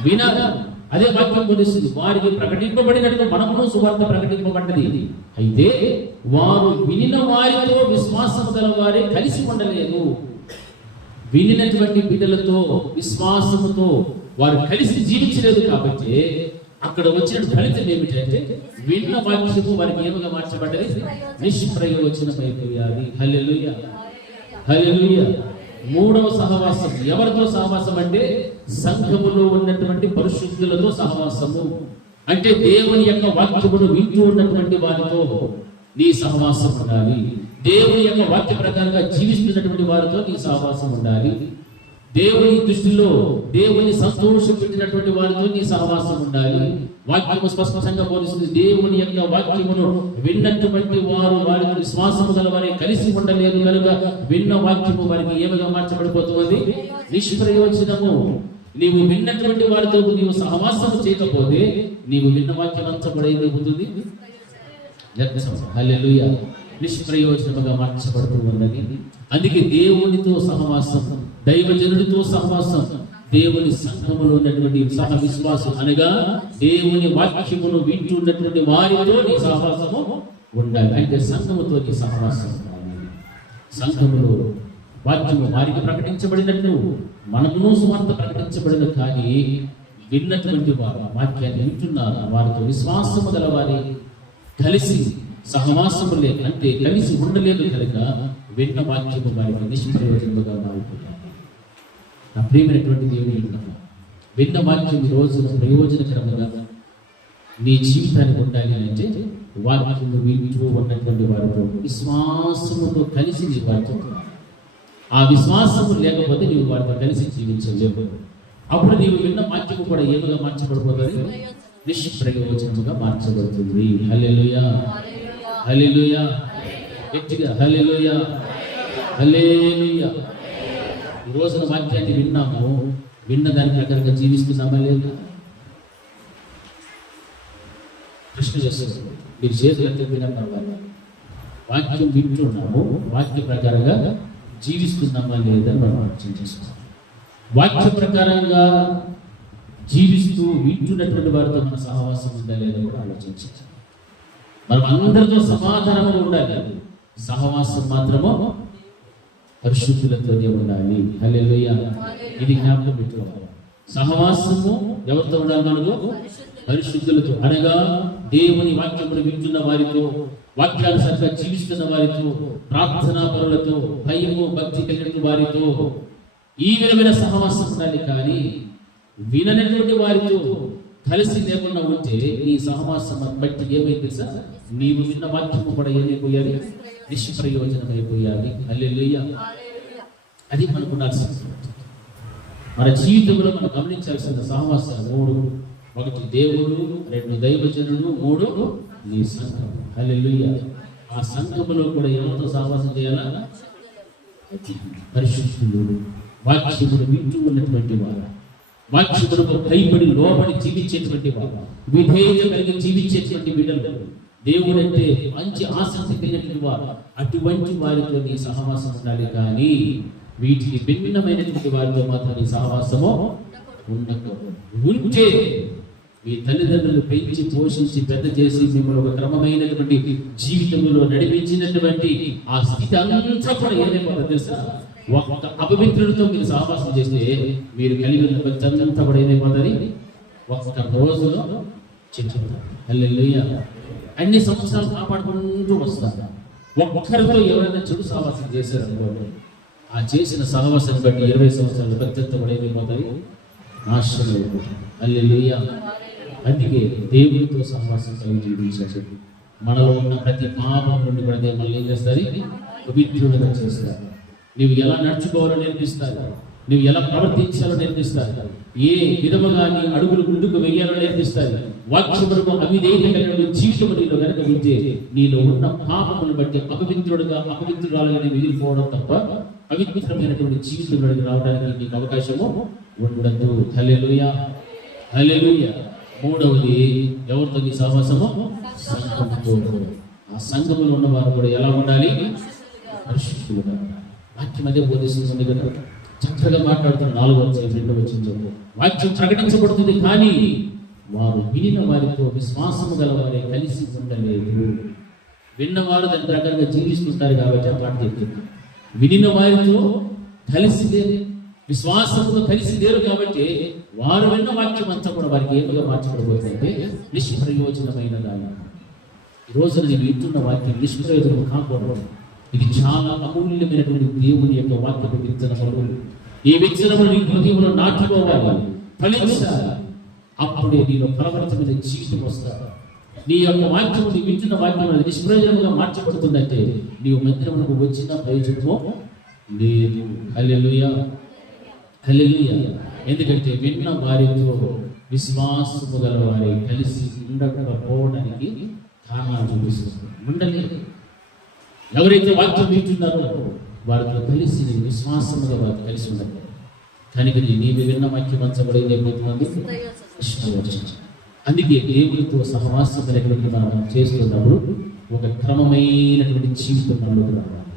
వినాలి. అదే వాక్యం బోధిస్తుంది, వారికి ప్రకటింపబడినట్లు మనము సువార్త ప్రకటింపబడ్డది. అయితే వారు వినిన వారితో విశ్వాసం గల వారే కలిసి ఉండలేదు. వినినటువంటి బిడ్డలతో, విశ్వాసముతో వారు కలిసి జీవించలేదు. కాబట్టి అక్కడ వచ్చిన ఫలితం ఏమిటంటే, విన్న వాక్యము వారికి ఏమగా మార్చబడ్డది? నిష్ప్రయోజనమైపోయాలి. హల్లెలూయా, హల్లెలూయా. మూడవ సహవాసం ఎవరితో సహవాసం అంటే, సంఘములో ఉన్నటువంటి పరిశుద్ధులతో సహవాసము. అంటే దేవుని యొక్క వాక్యమును వింటూ ఉన్నటువంటి వారితో నీ సహవాసం ఉండాలి. దేవుని యొక్క వాక్య ప్రకారంగా జీవిస్తున్నటువంటి వారితో నీ సహవాసం ఉండాలి. దేవుని దృష్టిలో దేవుని సంతోషపెట్టినటువంటి వారితో నీ సహవాసం ఉండాలి. వాక్యము స్పష్టంగా బోధిస్తుంది, దేవుని యొక్క వాక్యమును విన్నటువంటి వారు వారికి విశ్వాసము గల వారే కలిసి ఉండలేదు కనుక విన్న వాక్యము వారికి ఏమిగా మార్చబడిపోతుంది? నిష్ప్రయోజనము. నీవు విన్నటువంటి వారితో నీవు సహవాసము చేయకపోతే నీవు విన్న వాక్యం అంతపడేది. హల్లెలూయా. నిష్ప్రయోజనముగా మార్చబడుతూ ఉన్నది. అందుకే దేవునితో సహవాసం, దైవజనుడితో సహవాసం, దేవుని సంఘములో ఉన్నటువంటి సహ విశ్వాసం అనగా దేవుని వాక్యమును వింటున్నటువంటి వారితో నీ సహవాసము ఉండాలి. అంటే సంఘముతో నీ సహవాసం ఉండాలి. సంఘములో వాక్యము వారికి ప్రకటించబడినట్లు మనము సువార్త ప్రకటించబడిన కానీ విన్నటువంటి వారు వాక్యాన్ని వింటున్నారు, వారితో విశ్వాసము గల వారి కలిసి సహవాసము లేదు, అంటే కలిసి ఉండలేదు కనుక విన్న వాక్యము వారికి నిష్ప్రయోజనముగా మారిపోతారు. నా ప్రియమైనటువంటి దేవుని విన్న వాక్యం ఈ రోజున ప్రయోజనకరముగా నీ జీవితానికి ఉండాలి అంటే వాక్యము వింటూ ఉన్నటువంటి వారితో విశ్వాసముతో కలిసి నీ వారితో, ఆ విశ్వాసము లేకపోతే నీవు వారితో కలిసి జీవించలేవు. అప్పుడు నీవు విన్న వాక్యము కూడా ఏముగా మార్చబడిపోతుంది? నిష్ప్రయోజనముగా మార్చబడుతుంది. హల్లెలూయా, హల్లెలూయా. గట్టిగా హల్లెలూయా, హల్లెలూయా. ఈ రోజున వాక్యాన్ని విన్నాము, విన్న దాని ప్రకారంగా జీవిస్తున్నామా లేదా? ప్రశ్న చేస్తుంది. మీరు చేతులంటే విన్నా పర్వాలేదు, వాక్యం వింటున్నాము, వాక్య ప్రకారంగా జీవిస్తున్నామా లేదని మనం ఆలోచన చేసుకుంటాం. వాక్య ప్రకారంగా జీవిస్తూ వింటున్నటువంటి వారితో మన సహవాసం ఉందా లేదా కూడా ఆలోచించాలి. మనం అందరితో సమాధానంగా ఉండాలి. సహవాసం మాత్రము పరిశుద్ధులతోనే ఉండాలి. హల్లెలూయా. ఇది జ్ఞాపకం పెట్టుకోవాలి. సహవాసము ఎవరితో ఉండాలి? మనకు పరిశుద్ధులతో, అనగా దేవుని వాక్యమును వింటున్న వారితో, వాక్యానుసారంగా జీవిస్తున్న వారితో, ప్రార్థనా పరులతో, భయము భక్తి కలిగిన వారితో ఈ విధమైన సహవాసం ఉండాలి. కానీ విననటువంటి వారితో కలిసి లేకుండా ఉంటే ఈ సహవాసం బట్టి ఏమైంది సార్? నీవు విన్న వాక్యము కూడా ఏమైపోయాలి? నిష్ప్రయోజనమైపోయాలి. హల్లెలూయా. అది మనకు ఉండాల్సింది. మన జీవితంలో మనం గమనించాల్సిన సహవాసాలు 3: 1 దేవుడు, 2 దైవజనులు, 3 నీ సంఘం. హల్లెలూయా. ఆ సంఘములో కూడా ఎవరితో సహవాసం చేయాలా? పరిశుద్ధులు, వాక్యమును వింటూ ఉన్నటువంటి వారు, వాక్యములకు భయపడి లోబడి జీవించేటువంటి వారు, విధేయత కలిగి జీవించేటువంటి బిడ్డలు, దేవుడు అంటే మంచి ఆసక్తి కలిగినటువంటి వారు, అటువంటి వారితో నీ సహవాసం ఉండాలి. కానీ వీటికి భిన్నమైనటువంటి వారితో మాత్రం నీ సహవాసము ఉండకూడదు. ఉంటే మీ తల్లిదండ్రులు పెంచి పోషించి పెద్ద చేసి మిమ్మల్ని ఒక క్రమమైనటువంటి జీవితంలో నడిపించినటువంటి ఆ స్థితి అంతా కూడా ఏమైపోతుంది తెలుసా? ఒక్క అపవిత్రులతో మీరు సహవాసం చేస్తే మీరు కలిగి ఉన్న అంతా కూడా ఏమైపోతుంది? ఒక్క రోజులో చెప్పుతారు. హల్లెలూయా. అన్ని సంవత్సరాలు కాపాడుకుంటూ వస్తారు. ఒక్కరితో ఎవరైనా చెడు సహవాసం చేశారనుకోండి, ఆ చేసిన సహవాసాన్ని బట్టి 20 సంవత్సరాలు భక్తితో కూడా ఏమైపోతాయి? నాశనం అయిపోతుంది. హల్లెలూయా. అందుకే దేవుడితో సహవాసం కలిగి జీవించాలి. మనలో ఉన్న ప్రతి పాపం నుండి కూడా మళ్ళీ ఏం చేస్తారు? పవిత్రులుగా చేస్తారు. నువ్వు ఎలా నడుచుకోవాలో నేర్పిస్తారు, నువ్వు ఎలా ప్రవర్తించాలో నేర్పిస్తారు, ఏ విధముగా నీ అడుగులు ముందుకు వెయ్యాలో నేర్పిస్తారు. వాక్యములకు అవిధేయత కలిగిన జీవితం నీలో కనుక ఉంటే నీలో ఉన్న పాపమును బట్టి అపవిత్రురాలుగా నేను మిగిలిపోవడం తప్ప పవిత్రమైనటువంటి జీవితంలోకి రావడానికి నీకు అవకాశము ఉండదు. హల్లెలూయా. హల్లెలూయా. 3వది ఎవరితో నీ సహవాసము? సంఘంతో. ఆ సంఘంలో ఉన్న వారు కూడా ఎలా ఉండాలి? పరిశుద్ధులుగా. వాక్యం అదే బోధిస్తుంది కదా, చక్కగా మాట్లాడుతున్న 4వ అధ్యాయం 2వ వచనంలో వాక్యం ప్రకటించబడుతుంది. కానీ వారు వినిన వారితో విశ్వాసము గల వారే కలిసి ఉండలేదు. విన్నవారు దాని ప్రకారంగా జీవిస్తుంటారు కాబట్టి ఆ మాట చెప్తుంది. వినిన వారితో కలిసి లేరు, విశ్వాసంతో కలిసి లేరు కాబట్టి వారు విన్న వాక్యం అంతా కూడా వారికి ఏమిగా మార్చబడిపోతుందంటే నిష్ప్రయోజనమైన దాని. ఈ రోజున నేను వింటున్న వాక్యం నిష్ప్రయోజనం కాకూడదు. ఇది చాలా అమూల్యమైనటువంటి దేవుని యొక్క వాక్యపు విత్తనములు. ఈ విత్తనములు నీ హృదయంలో నాటుకోవాలి, ఫలించాలి. అప్పుడే నీలో ఫలవంతమైన జీవితం వస్తారు. నీ యొక్క వాక్యము, నీ వింటున్న వాక్యం నిష్ప్రయోజనంగా మార్చబడుతుందంటే నీవు మందిరములకు వచ్చిన ప్రయోజనము లేదు. హల్లెలూయా. హల్లెలూయా. ఎందుకంటే విన్న వారితో విశ్వాసము గల వారి కలిసి ఉండకపోవడానికి కారణాలు చూపిస్తుంది. ఉండలేదు. ఎవరైతే వాక్యం వింటున్నారో వారితో కలిసి విశ్వాసముగా వారు కలిసి ఉండదు. కనుక నీవు విన్న వాక్యం అంచబడేది ఏమవుతుంది? అందుకే దేవుడితో సహవాసం చేస్తున్నప్పుడు ఒక క్రమమైనటువంటి జీవితం మనకు రావాలి.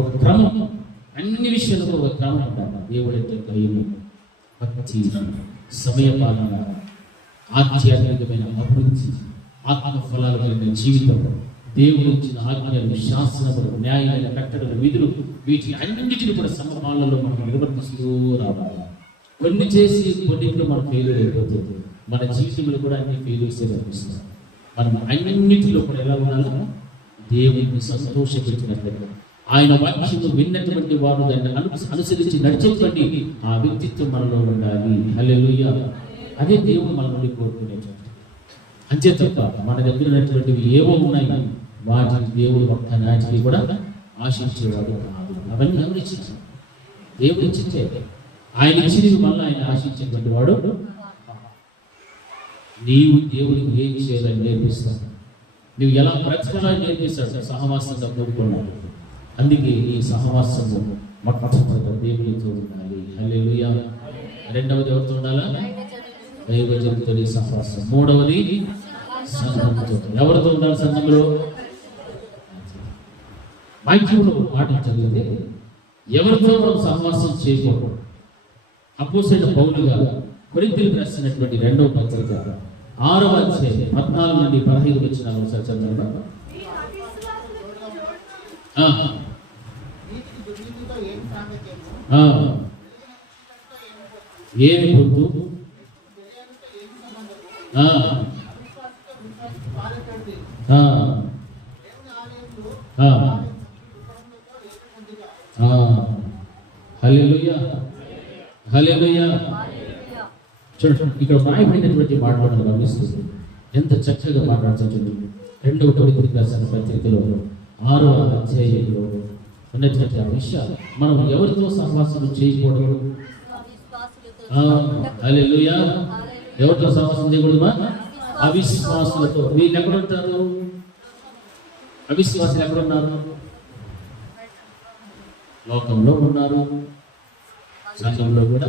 ఒక క్రమం, అన్ని విషయాలకు ఒక క్రమం ఉండాలి. దేవుడంటే భయము, భక్తి, సమయపాలన, ఆధ్యాత్మికమైన అభివృద్ధి, ఆత్మ ఫలాలు కలిగిన జీవితం, దేవుడు ఇచ్చిన ఆజ్ఞలు, శాసనములు, న్యాయమైన కట్టడలు, విధులు, వీటి అన్నింటినీ కూడా సమపాలనలో మనం నిర్వర్తిస్తూ రావాలి. కొన్ని చేసి కొన్నింటిలో మనం ఫెయిల్యూర్ అయిపోతుంది. మన జీవితంలో కూడా అన్ని ఫెయిల్యూర్స్ కనిపిస్తాయి. మనం అన్నింటిలో కూడా ఎలా ఉండాలి? దేవుడిని సంతోషపెట్టినట్లుగా, ఆయన వాక్యము విన్నటువంటి వారు దాన్ని అనుసరించి నడిచేటువంటి ఆ వ్యక్తిత్వం మనలో ఉండాలి. హల్లెలూయా. అదే దేవుడు మన నుండి కోరుకునేటువంటి. అంతే తప్ప మన దగ్గర ఉన్నటువంటివి ఏవో ఉన్నాయి, వాటిని దేవుడు ఒక్క నాటికి కూడా ఆశించేవాడు కాదు. అవన్నీ గమనించారు. దేవుడు ఇచ్చిందే, ఆయన ఇచ్చినవి మళ్ళీ ఆయన ఆశించేటువంటి వాడు. నీవు దేవుడికి ఏం చేయాలని నేర్పిస్తాడు, నువ్వు ఎలా బ్రతకాలని నేర్పిస్తాడు. సహవాసంగా కోరుకున్నాడు. అందుకే ఈ సహవాసము మొట్టమొదట దేవుడితో ఉండాలి. హల్లెలూయా. 2వది ఎవరితో ఉండాలా? దైవజనులతో సహవాసం. 3వది సంఘంతో. ఎవరితో ఉండాలి సంఘంలో? వాక్యంలో మాట చదివితే ఎవరితో మనం సహవాసం చేయకూడదు. అపోస్తలుడైన పౌలు గారు కొరింథీయులకు రాసినటువంటి 2వ పత్రిక 6వ అధ్యాయం 14 నుండి 15 వచ్చిన ఒకసారి చదవండి. ఏమి పొద్దు హల్లెలూయా హల్లెలూయా. చూడండి ఇక్కడ రాయబడినటువంటి మాటలను గమనిస్తుంది ఎంత చక్కగా మాట్లాడుతుంది. 2వ కొరింథీయులకు రాసిన పత్రికలో 6వ అధ్యాయంలో ఉన్నటువంటి విషయాలు మనం ఎవరితో సహవాసం చేయకూడదు. హల్లెలూయా. ఎవరితో సహవాసం చేయకూడదు? అవిశ్వాసులతో. వీళ్ళు ఎక్కడుంటారు? అవిశ్వాసులు ఎక్కడున్నారు? లోకంలో ఉన్నారు, సంఘంలో కూడా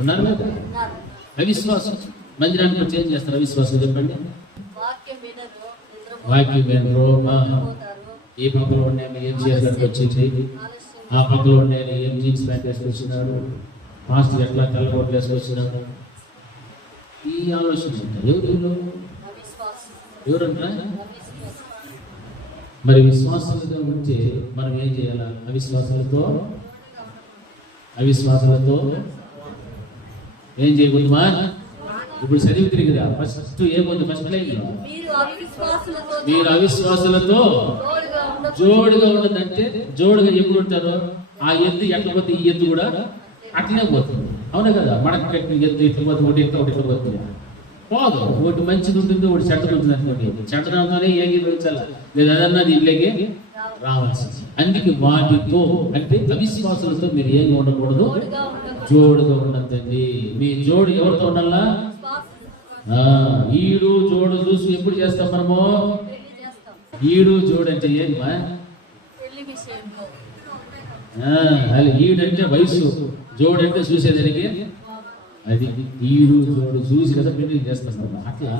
ఉన్నారు కదా. అవిశ్వాసం మందిరానికి వచ్చి ఏం చేస్తారు? అవిశ్వాసం చెప్పండి. వాక్యం వినరు. ఈ పక్కలో ఉండే ఏం చేయడానికి వచ్చింది, ఆ పక్కలో ఉండే ఏం జీన్స్ ప్యాంట్ వేసుకొచ్చినారు, మాస్టర్ ఎట్లా తెల్లబోట్లు వేసుకొచ్చినారు, ఈ ఆలోచన ఎవరంటారా? మరి విశ్వాసాలతో ఉంటే మనం ఏం చేయాలి? అవిశ్వాసాలతో ఏం చేయకూడదు. ఇప్పుడు చదివి తిరిగిరా ఫస్ట్ ఏముంది? ఫస్ట్ లైన్ మీరు అవిశ్వాసులతో జోడుగా ఉండదంటే, జోడుగా ఎప్పుడు ఉంటారో ఆ ఎద్దు ఎట్లా పోతే ఈ ఎద్దు కూడా అట్లనే పోతుంది. అవునా కదా? మనకు కట్టిన ఎద్దు ఇట్లా పోతే ఒకటి ఎట్లా ఒకటి ఎట్లా పోతుంది పోదు. ఒకటి మంచిది ఉంటుంది, ఒకటి చెడ్డది ఉంటుంది అనుకోండి. చెడ్డదంతోనే ఏకీభవించాలి, లేదా అదన్నది ఇళ్ళకి రావాల్సింది. అందుకే వాటితో అంటే అవిశ్వాసులతో మీరు ఏమి ఉండకూడదు, జోడుగా ఉండద్దండి. మీ జోడు ఎవరితో ఉండాలా? ఈడు జోడు చూసి ఎప్పుడు చేస్తాం మనము? ఈడు జోడు అంటే ఏంటమ్మా? ఈడంటే వయసు, జోడు అంటే చూసేదానికి. అది ఈడు జోడు చూసి కదా పెళ్లి చేస్తాం. అట్లా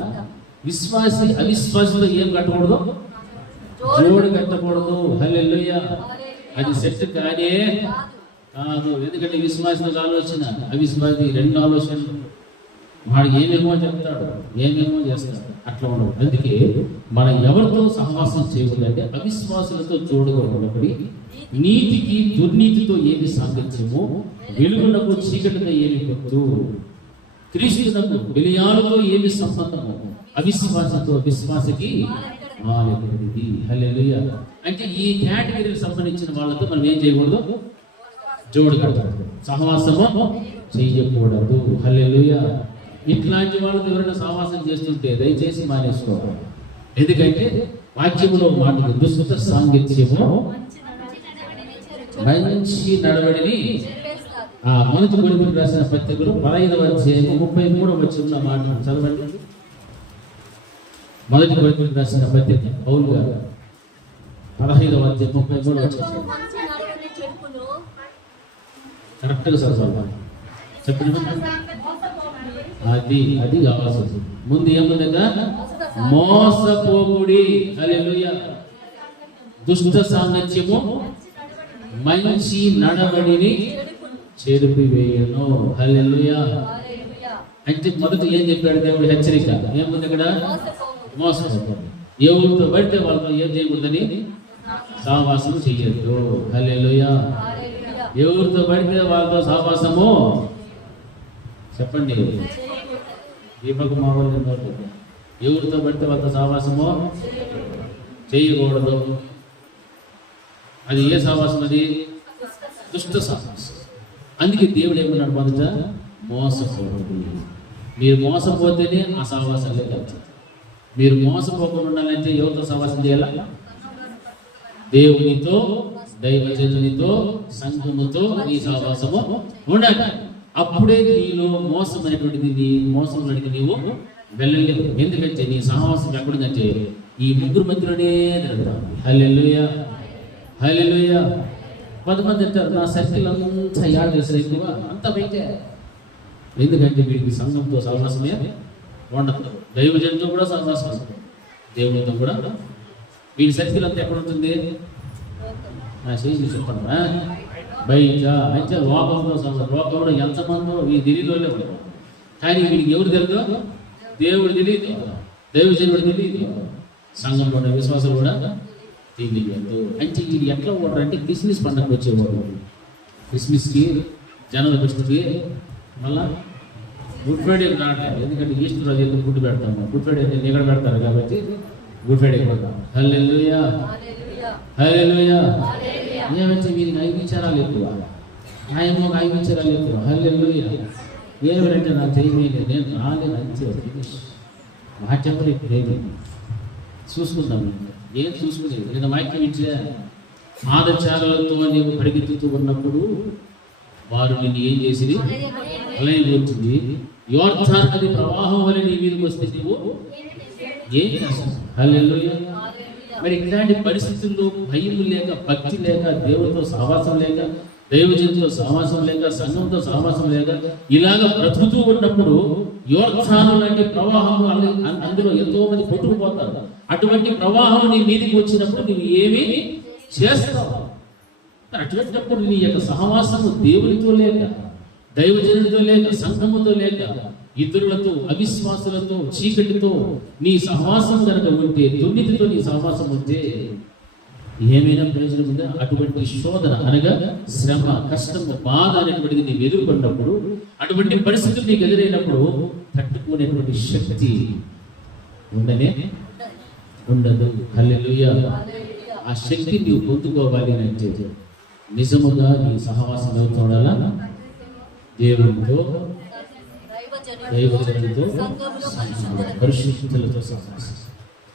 విశ్వాసి అవిశ్వాసితో ఏం కట్టకూడదు, జోడు కట్టకూడదు. హల్లెలూయా. అది సెట్ కానే కాదు. ఎందుకంటే విశ్వాసం ఆలోచన, అవిశ్వాసి 2 ఆలోచనలు. వాడు ఏమేమో చెప్తాడు, ఏమేమో చేస్తాడు, అట్లా ఉండదు. అందుకే మనం ఎవరితో సహవాసం చేయకూడదంటే అవిశ్వాసులతో జోడుగా ఉండబడి, నీతికి దుర్నీతితో ఏమి సాంగత్యమో, వెలుగునకు చీకటితో ఏమి పొత్తు, క్రీస్తునకు బెలియాలతో ఏమి సంబంధము, అవిశ్వాసంతో విశ్వాసకి మాలెక్కడిది. హల్లెలూయా. అంటే ఈ కేటగిరీకి సంబంధించిన వాళ్ళతో మనం ఏం చేయకూడదు? జోడు కడతాడు, సహవాసము చేయకూడదు. హల్లెలూయా. ఇట్లాంటి వాళ్ళతో ఎవరైనా సహవాసం చేస్తుంటే దయచేసి మానేసుకోవాలి. ఎందుకంటే వాక్యములో మాటలు దుష్ట సాంగత్యము మంచి నడవడిని. మొదటి కొరింథీయులకు రాసిన పత్రికలో 15వ అధ్యాయం 33వ వచనంలో మాట చదవండి. మొదటి కొరింథీయులకు రాసిన పత్రిక పౌలు గారు 15వ అధ్యాయం 33వ వచనం కరెక్ట్గా చదవాలి. చెప్పండి. అది కావాల్సింది. ముందు ఏముందగా? మోసపోకుడి. హల్లెలూయా. దుష్ట సాంగత్యము మంచి నడవడిని చెరిపివేయను. హల్లెలూయా. అంటే మొదట ఏం చెప్పాడు దేవుడు? హెచ్చరిక. ఏముంది ఇక్కడ? మోసపోకూడదు. ఎవరితో పడితే వాళ్ళతో ఏం చేయకూడదని సహవాసం చెయ్యొద్దు. హల్లెలూయా. ఎవరితో పడితే వాళ్ళతో సహవాసము చెప్పండి. దీపకు మా వాళ్ళు ఎవరితో పడితే వాళ్ళతో సహవాసము చేయకూడదు. అది ఏ సహవాసం? అది దుష్ట సహవాసం. అందుకే దేవుడు ఏమన్నాడు? మొదట మోసపోకూడదు. మీరు మోసపోతేనే ఆ సహవాసాలే వెళ్తారు. మీరు మోసపోకుండా ఉండాలంటే ఎవరితో సహవాసం చేయాలా? దేవునితో, దైవజనునితో, సంఘముతో నీ సహవాసము ఉండాలి. అప్పుడే నీలో మోసమైనటువంటిది, నీ మోసంలోనికి నీవు వెళ్ళలేవు. ఎందుకంటే నీ సహవాసం ఎక్కడుందంటే ఈ ముగ్గురు మధ్యలోనే జరుగుతాం. హల్లెలూయా. హల్లెలూయా. 10 మంది అంటారు నా సర్కిల్ అంతా యాడ్ చేస్తారు, ఎక్కువ అంత బయటే. ఎందుకంటే వీడికి సంఘంతో సహవాసమే ఉండదు, దైవజనులతో కూడా సహవాసం ఉంటుంది, దేవునితో కూడా. వీడి సర్కిల్ అంతా ఎక్కడ ఉంటుంది? నా చేసి చెప్పండి. బయట అయితే లోకంలో ఎంతమందో ఈ తెలియదులే ఉంటారు. కానీ వీడికి ఎవరు తెలియదు? దేవుడు తెలియదు, దైవజనుడు తెలియదు, సంఘంలో ఉన్న విశ్వాసాలు కూడా తెలియదు. అంటే వీడు ఎట్లా ఉంటారు అంటే క్రిస్మస్ పండుగకు వచ్చేవాడు, క్రిస్మస్కి జనవరి 1కి మళ్ళా గుడ్ ఫ్రైడే రావట్లేదు. ఎందుకంటే ఈస్టర్ రోజు ఎందుకు గుడ్ పెడతాము, గుడ్ ఫ్రైడే ఇక్కడ పెడతారు కాబట్టి గుడ్ ఫ్రైడే పెడతాం. హల్లెలూయా హల్లెలూయా. ఏమంటే వీరికి 5 విచారాలు ఎక్కువ, ఆయనకు 5 విచారాలు ఎక్కువ. హల్లెలూయా. ఏమంటే నాకు తెలియలేదు, నేను రాలేదు, అంతే మా చెప్పలే ప్రేమి చూసుకుందాం. ఏం చూసుకునేది నేను వాక్యం ఇచ్చే ఆదచారాలతో నీవు పరిగెత్తుతూ ఉన్నప్పుడు వారు నిన్ను ఏం చేసింది? అలాగే వచ్చింది యోర్దాను నది ప్రవాహం వల్ల నీ మీదకి వస్తే నువ్వు ఏం చేస్తావు? హల్లెలూయా. మరి ఇట్లాంటి పరిస్థితుల్లో భయం లేక, భక్తి లేక, దేవుడితో సహవాసం లేక, దైవజనులతో సహవాసం లేక, సంఘంతో సహవాసం లేక ఇలాగ బ్రతుకుతూ ఉన్నప్పుడు యోర్దాను లాంటి ప్రవాహం అందులో ఎంతో మంది కొట్టుకుపోతారు. అటువంటి ప్రవాహం నీ మీదకి వచ్చినప్పుడు నువ్వు ఏమి చేస్తావు? అటువంటిప్పుడు నీ యొక్క సహవాసము దేవునితో లేక, దైవజనుడితో లేక, సంఘముతో లేక, ఇతరులతో, అవిశ్వాసులతో, చీకటితో నీ సహవాసం కనుక ఉంటే, దుర్నీతితో నీ సహవాసం ఉంటే ఏమైనా ప్రయోజనం ఉందా? అటువంటి శోధన అనగా శ్రమ, కష్టము, బాధ అనేటువంటిది నీవు ఎదుర్కొన్నప్పుడు, అటువంటి పరిస్థితులు నీకు ఎదురైనప్పుడు తట్టుకునేటువంటి శక్తి ఉండదు. హల్లెలూయా. ఆ శక్తి నీవు పొందుకోవాలి అంటే నిజముగా నీ సహవాసం అవుతాడా? దేవునితో, దైవజనులతో, పరిశుద్ధులతో సహవాసం.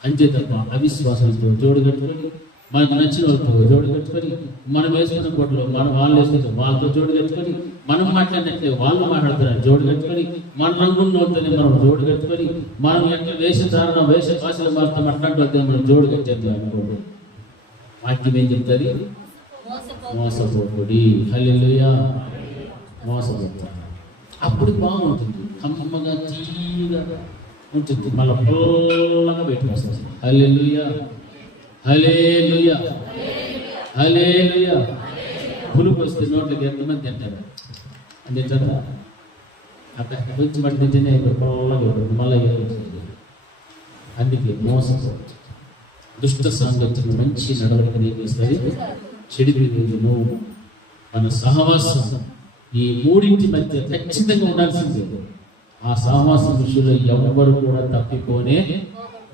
అంతే తప్ప అవిశ్వాసాలతో జోడు కట్టుకొని, మనకు నచ్చిన వాళ్ళతో జోడు కట్టుకొని, మనం వేసుకున్న కోటలో వాళ్ళు వేసుకుంటాం వాళ్ళతో జోడు కట్టుకొని, మనం మాట్లాడినట్లే వాళ్ళు మాట్లాడుతున్నారు జోడు కట్టుకొని, మన రంగున్న వాళ్ళతోనే మనం జోడు కట్టుకొని, మనం ఎట్లా వేషధారణ వేష భాషలు మారుతాం అట్లాంటి వాళ్ళతో మనం జోడు కట్టేద్దాం అనుకోండి. వాక్యం ఏం చెప్తుంది? మోసపోకుడి. హల్లెలూయా. మోసపోతారు. అప్పుడు బాగుంటుంది, కమ్మగా తీయగా ఉంటుంది, మళ్ళీ పొల్లగా పెట్టుకొస్తుంది. హల్లెలూయా హల్లెలూయా హల్లెలూయా. పులుపు వస్తే నోట్లకి ఎంతమంది తింటారు? తింటారా? అక్కడ కొంచెం బట్టి తింటేనే పొల్లగా ఉంటుంది, మళ్ళీ ఏమవుతుంది? అందుకే మోసపోతుంది. దుష్ట సాంగత్యం మంచి నడవడిక నేర్పిస్తుంది, చెడు వివేకము. మన సహవాసం ఈ మూడింటి మధ్య ఖచ్చితంగా ఉండాల్సిందే. ఆ సహవాసం విషయంలో ఎవరు కూడా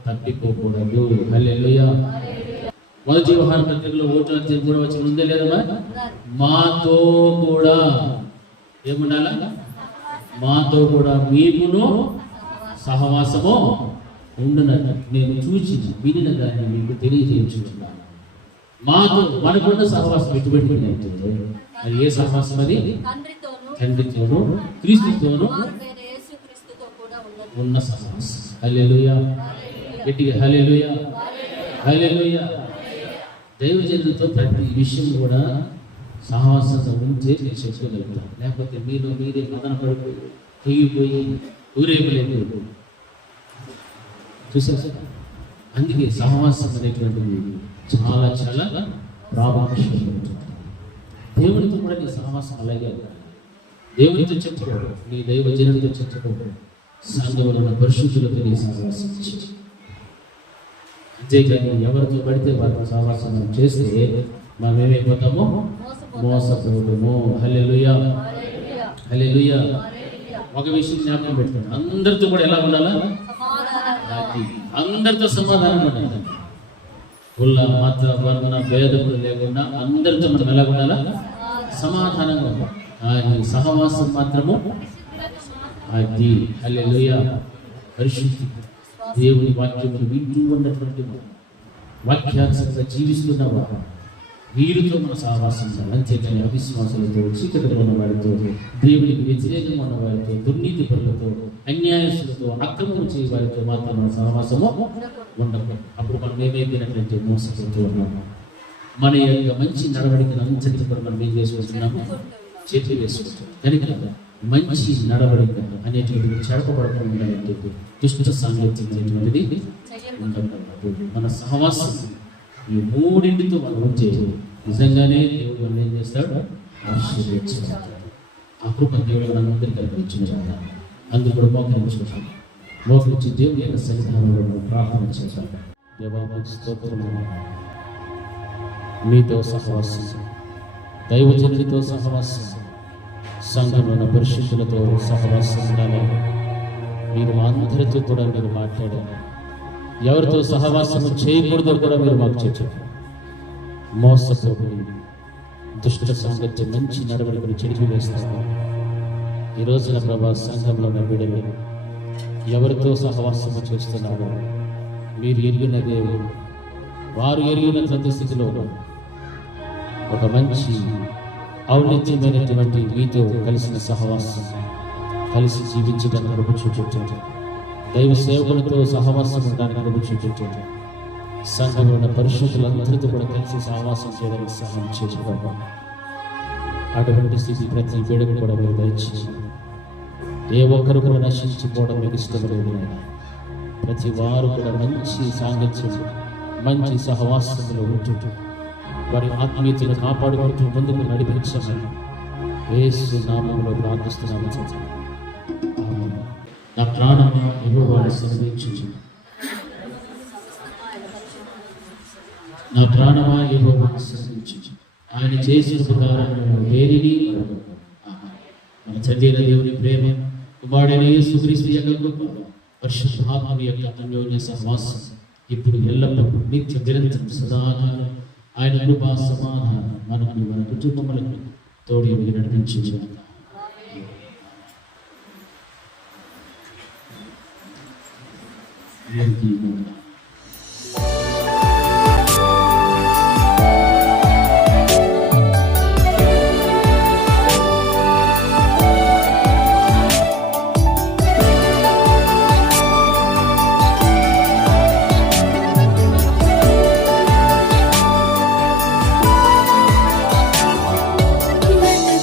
తప్పిపోకూడదు. హల్లెలూయా. 1 యోహాను పత్రికలో 1:3 ఉందే లేదమ్మా? మాతో కూడా ఏముండాలా? మాతో కూడా మీకును సహవాసము ఉండునని నేను చూసి వినిన దాన్ని మీకు తెలియజేయించుచున్నాను. మనకున్న సహవాసం ఎటువంటి అంటే అది ఏ సహవాసం? అది తండ్రితోనూ క్రీస్తుతోనూ ఉన్న సహవాసం. హల్లెలూయా. గట్టిగా హల్లెలూయా హల్లెలూయా. దైవజనులతో ప్రతి విషయం కూడా సహవాసంతో ఉంటే నేను చెప్పుకోగలుగుతాను. లేకపోతే మీరే మదన పడిపోయి తెగిపోయి ఊరేపలేదు. చూసారు? అందుకే సహవాసం అనేటువంటిది చాలా చాలా ప్రాముఖ్యత. దేవునితో కూడా నీ సహవాసం అలాగే ఉండాలి. దేవునితో చెప్పుకోవడం, నీ దైవజనులతో చెప్పుకోవడం, సంఘంలో ఉన్న పరిశుద్ధులతో నీ సహవాసం. అంతేకాని ఎవరితో పడితే వారితో సహవాసం చేస్తే మనం ఏమైపోతామో? మోసపోవడము. హల్లెలూయా హల్లెలూయా. ఒక విషయం జ్ఞాపకం పెట్టుకోండి, అందరితో కూడా ఎలా ఉండాలా? అందరితో సమాధానంగా ఉండాలి. కుల, మత, వర్ణ భేదములు లేకుండా అందరితో మనం ఎలా ఉండాలా? సమాధానంగా ఉండాలి. కానీ సహవాసం మాత్రము అది. హల్లెలూయా. పరిశుద్ధి దేవుని వాక్యములు వింటూ ఉన్నటువంటి వాక్యానుసారంగా జీవిస్తున్నవా వీరితో మన సహవాసం ఉండాలి. అంతేకాని అవిశ్వాసులతో, చీకటిలో ఉన్న వారితో, దేవునికి వ్యతిరేకంగా ఉన్న వారితో, దుర్నీతి పరులతో, అన్యాయస్తులతో, అక్రమం చేయ వారితో మాత్రం మన సహవాసము ఉండదు. అప్పుడు మనం ఏమైపోయినట్లయితే మోసపోతూ ఉన్నాము. మన యొక్క మంచి నడవడికను అంతటి కూడా మనం ఏం చేసుకుంటున్నాము? చేతులు వేసుకుంటాం. కనుక మంచి నడవడిక అనేటువంటిది చెడపబడకుండా ఉండాలంటే దుష్ట సాంగత్యం అనేటువంటిది ఉండకూడదు. మన సహవాసం ఈ మూడింటితో మనం ఉంటే నిజంగానే దేవుడు మనం ఏం చేస్తాడు? ఆశీర్వదించాలి. ఆ కృప దేవుడు మనందరికీ కల్పించిన అందుకు కూడా మోకరించుకుంటాం. మోకరించి దేవుని యొక్క సన్నిధానంలో ప్రార్థన చేద్దాం. దేవా మీకు స్తోత్రము, మీతో సహవాసం, దైవజనుడితో సహవాసం, సంఘంలో ఉన్న పరిశుద్ధులతో సహవాసం ఉండాలి. మీరు మా అందరితో కూడా మీరు మాట్లాడాలి. ఎవరితో సహవాసం చేయకూడదో కూడా మీరు మాకు చెప్పారు. మోసపోయి దుష్ట సాంగత్యం మంచి నడవడికను చెడిపి వేస్తాము. ఈ రోజున ప్రభా సంఘంలో బిడ్డలు ఎవరితో సహవాసము చేస్తున్నారో మీరు ఎరిగిన దేవుడు, వారు ఎరిగిన స్థితిలో ఒక మంచి ఔన్నత్యమైనటువంటి మీతో కలిసిన సహవాసం, కలిసి జీవించడానికి కృప చూపించండి. దైవ సేవకులతో సహవాసం ఉండడానికి కృప చూపించండి. సంఘంలో ఉన్న పరిశుద్ధులందరితో కూడా కలిసి సహవాసం చేయడానికి సహాయం చేసుకోవాలి. అటువంటి స్థితి ప్రతి బిడ్డకు కూడా మీరు దయచేసి, ఏ ఒక్కరు కూడా నశించిపోవడం మీకు ఇష్టం లేదు. ప్రతి వారు కూడా మంచి సాంగత్యం, మంచి సహవాసంలో ఉంటుంటూ వారి ఆత్మీయతను కాపాడుకుంటూ ముందుకు నడిపించమని యేసు నామములో ప్రార్థిస్తున్నాము. ఆమేన్. నా ప్రాణమా యెహోవాను స్తుతించుచు, నా ప్రాణమా యెహోవాను స్తుతించుచు, ఆయన చేసిన ఉపకారములను దేనిని మరవకు. మన తండ్రి అయిన దేవుని ప్రేమ, కుమారుడైన యేసుక్రీస్తు యొక్క కృప, పరిశుద్ధాత్మ యొక్క అన్యోన్య సహవాసం ఇప్పుడు ఎల్లప్పుడూ నిత్య నిరంతరం సదాకాలం ఆయన కృప సమాధానం మనకు మన కుటుంబములకు తోడి నడిపించుగాక.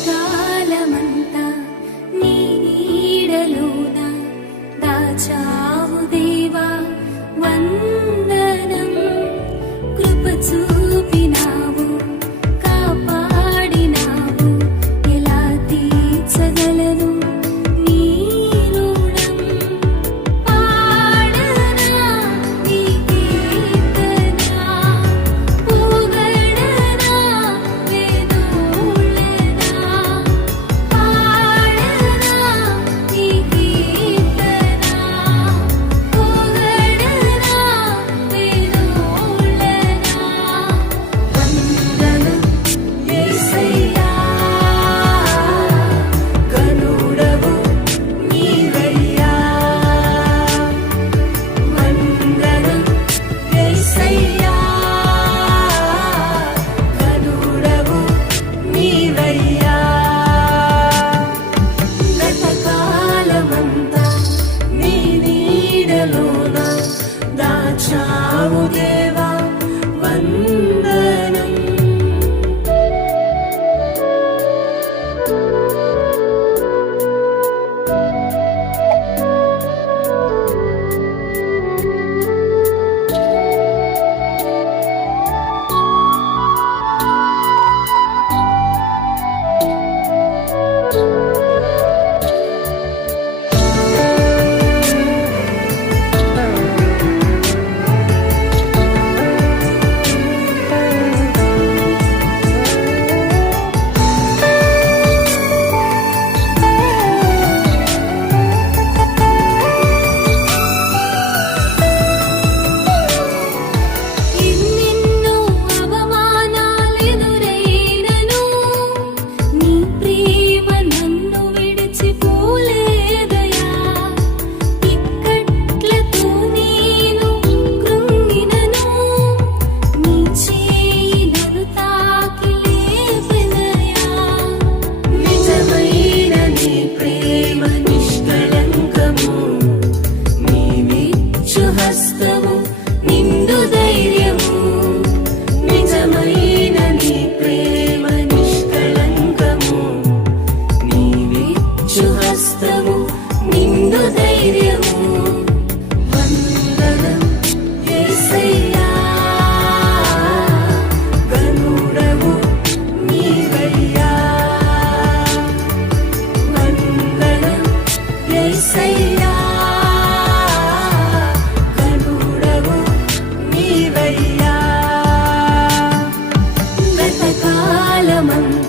కాలమంతా నీ నీడలోన దాచావు దేవా, వందనాలు. నామం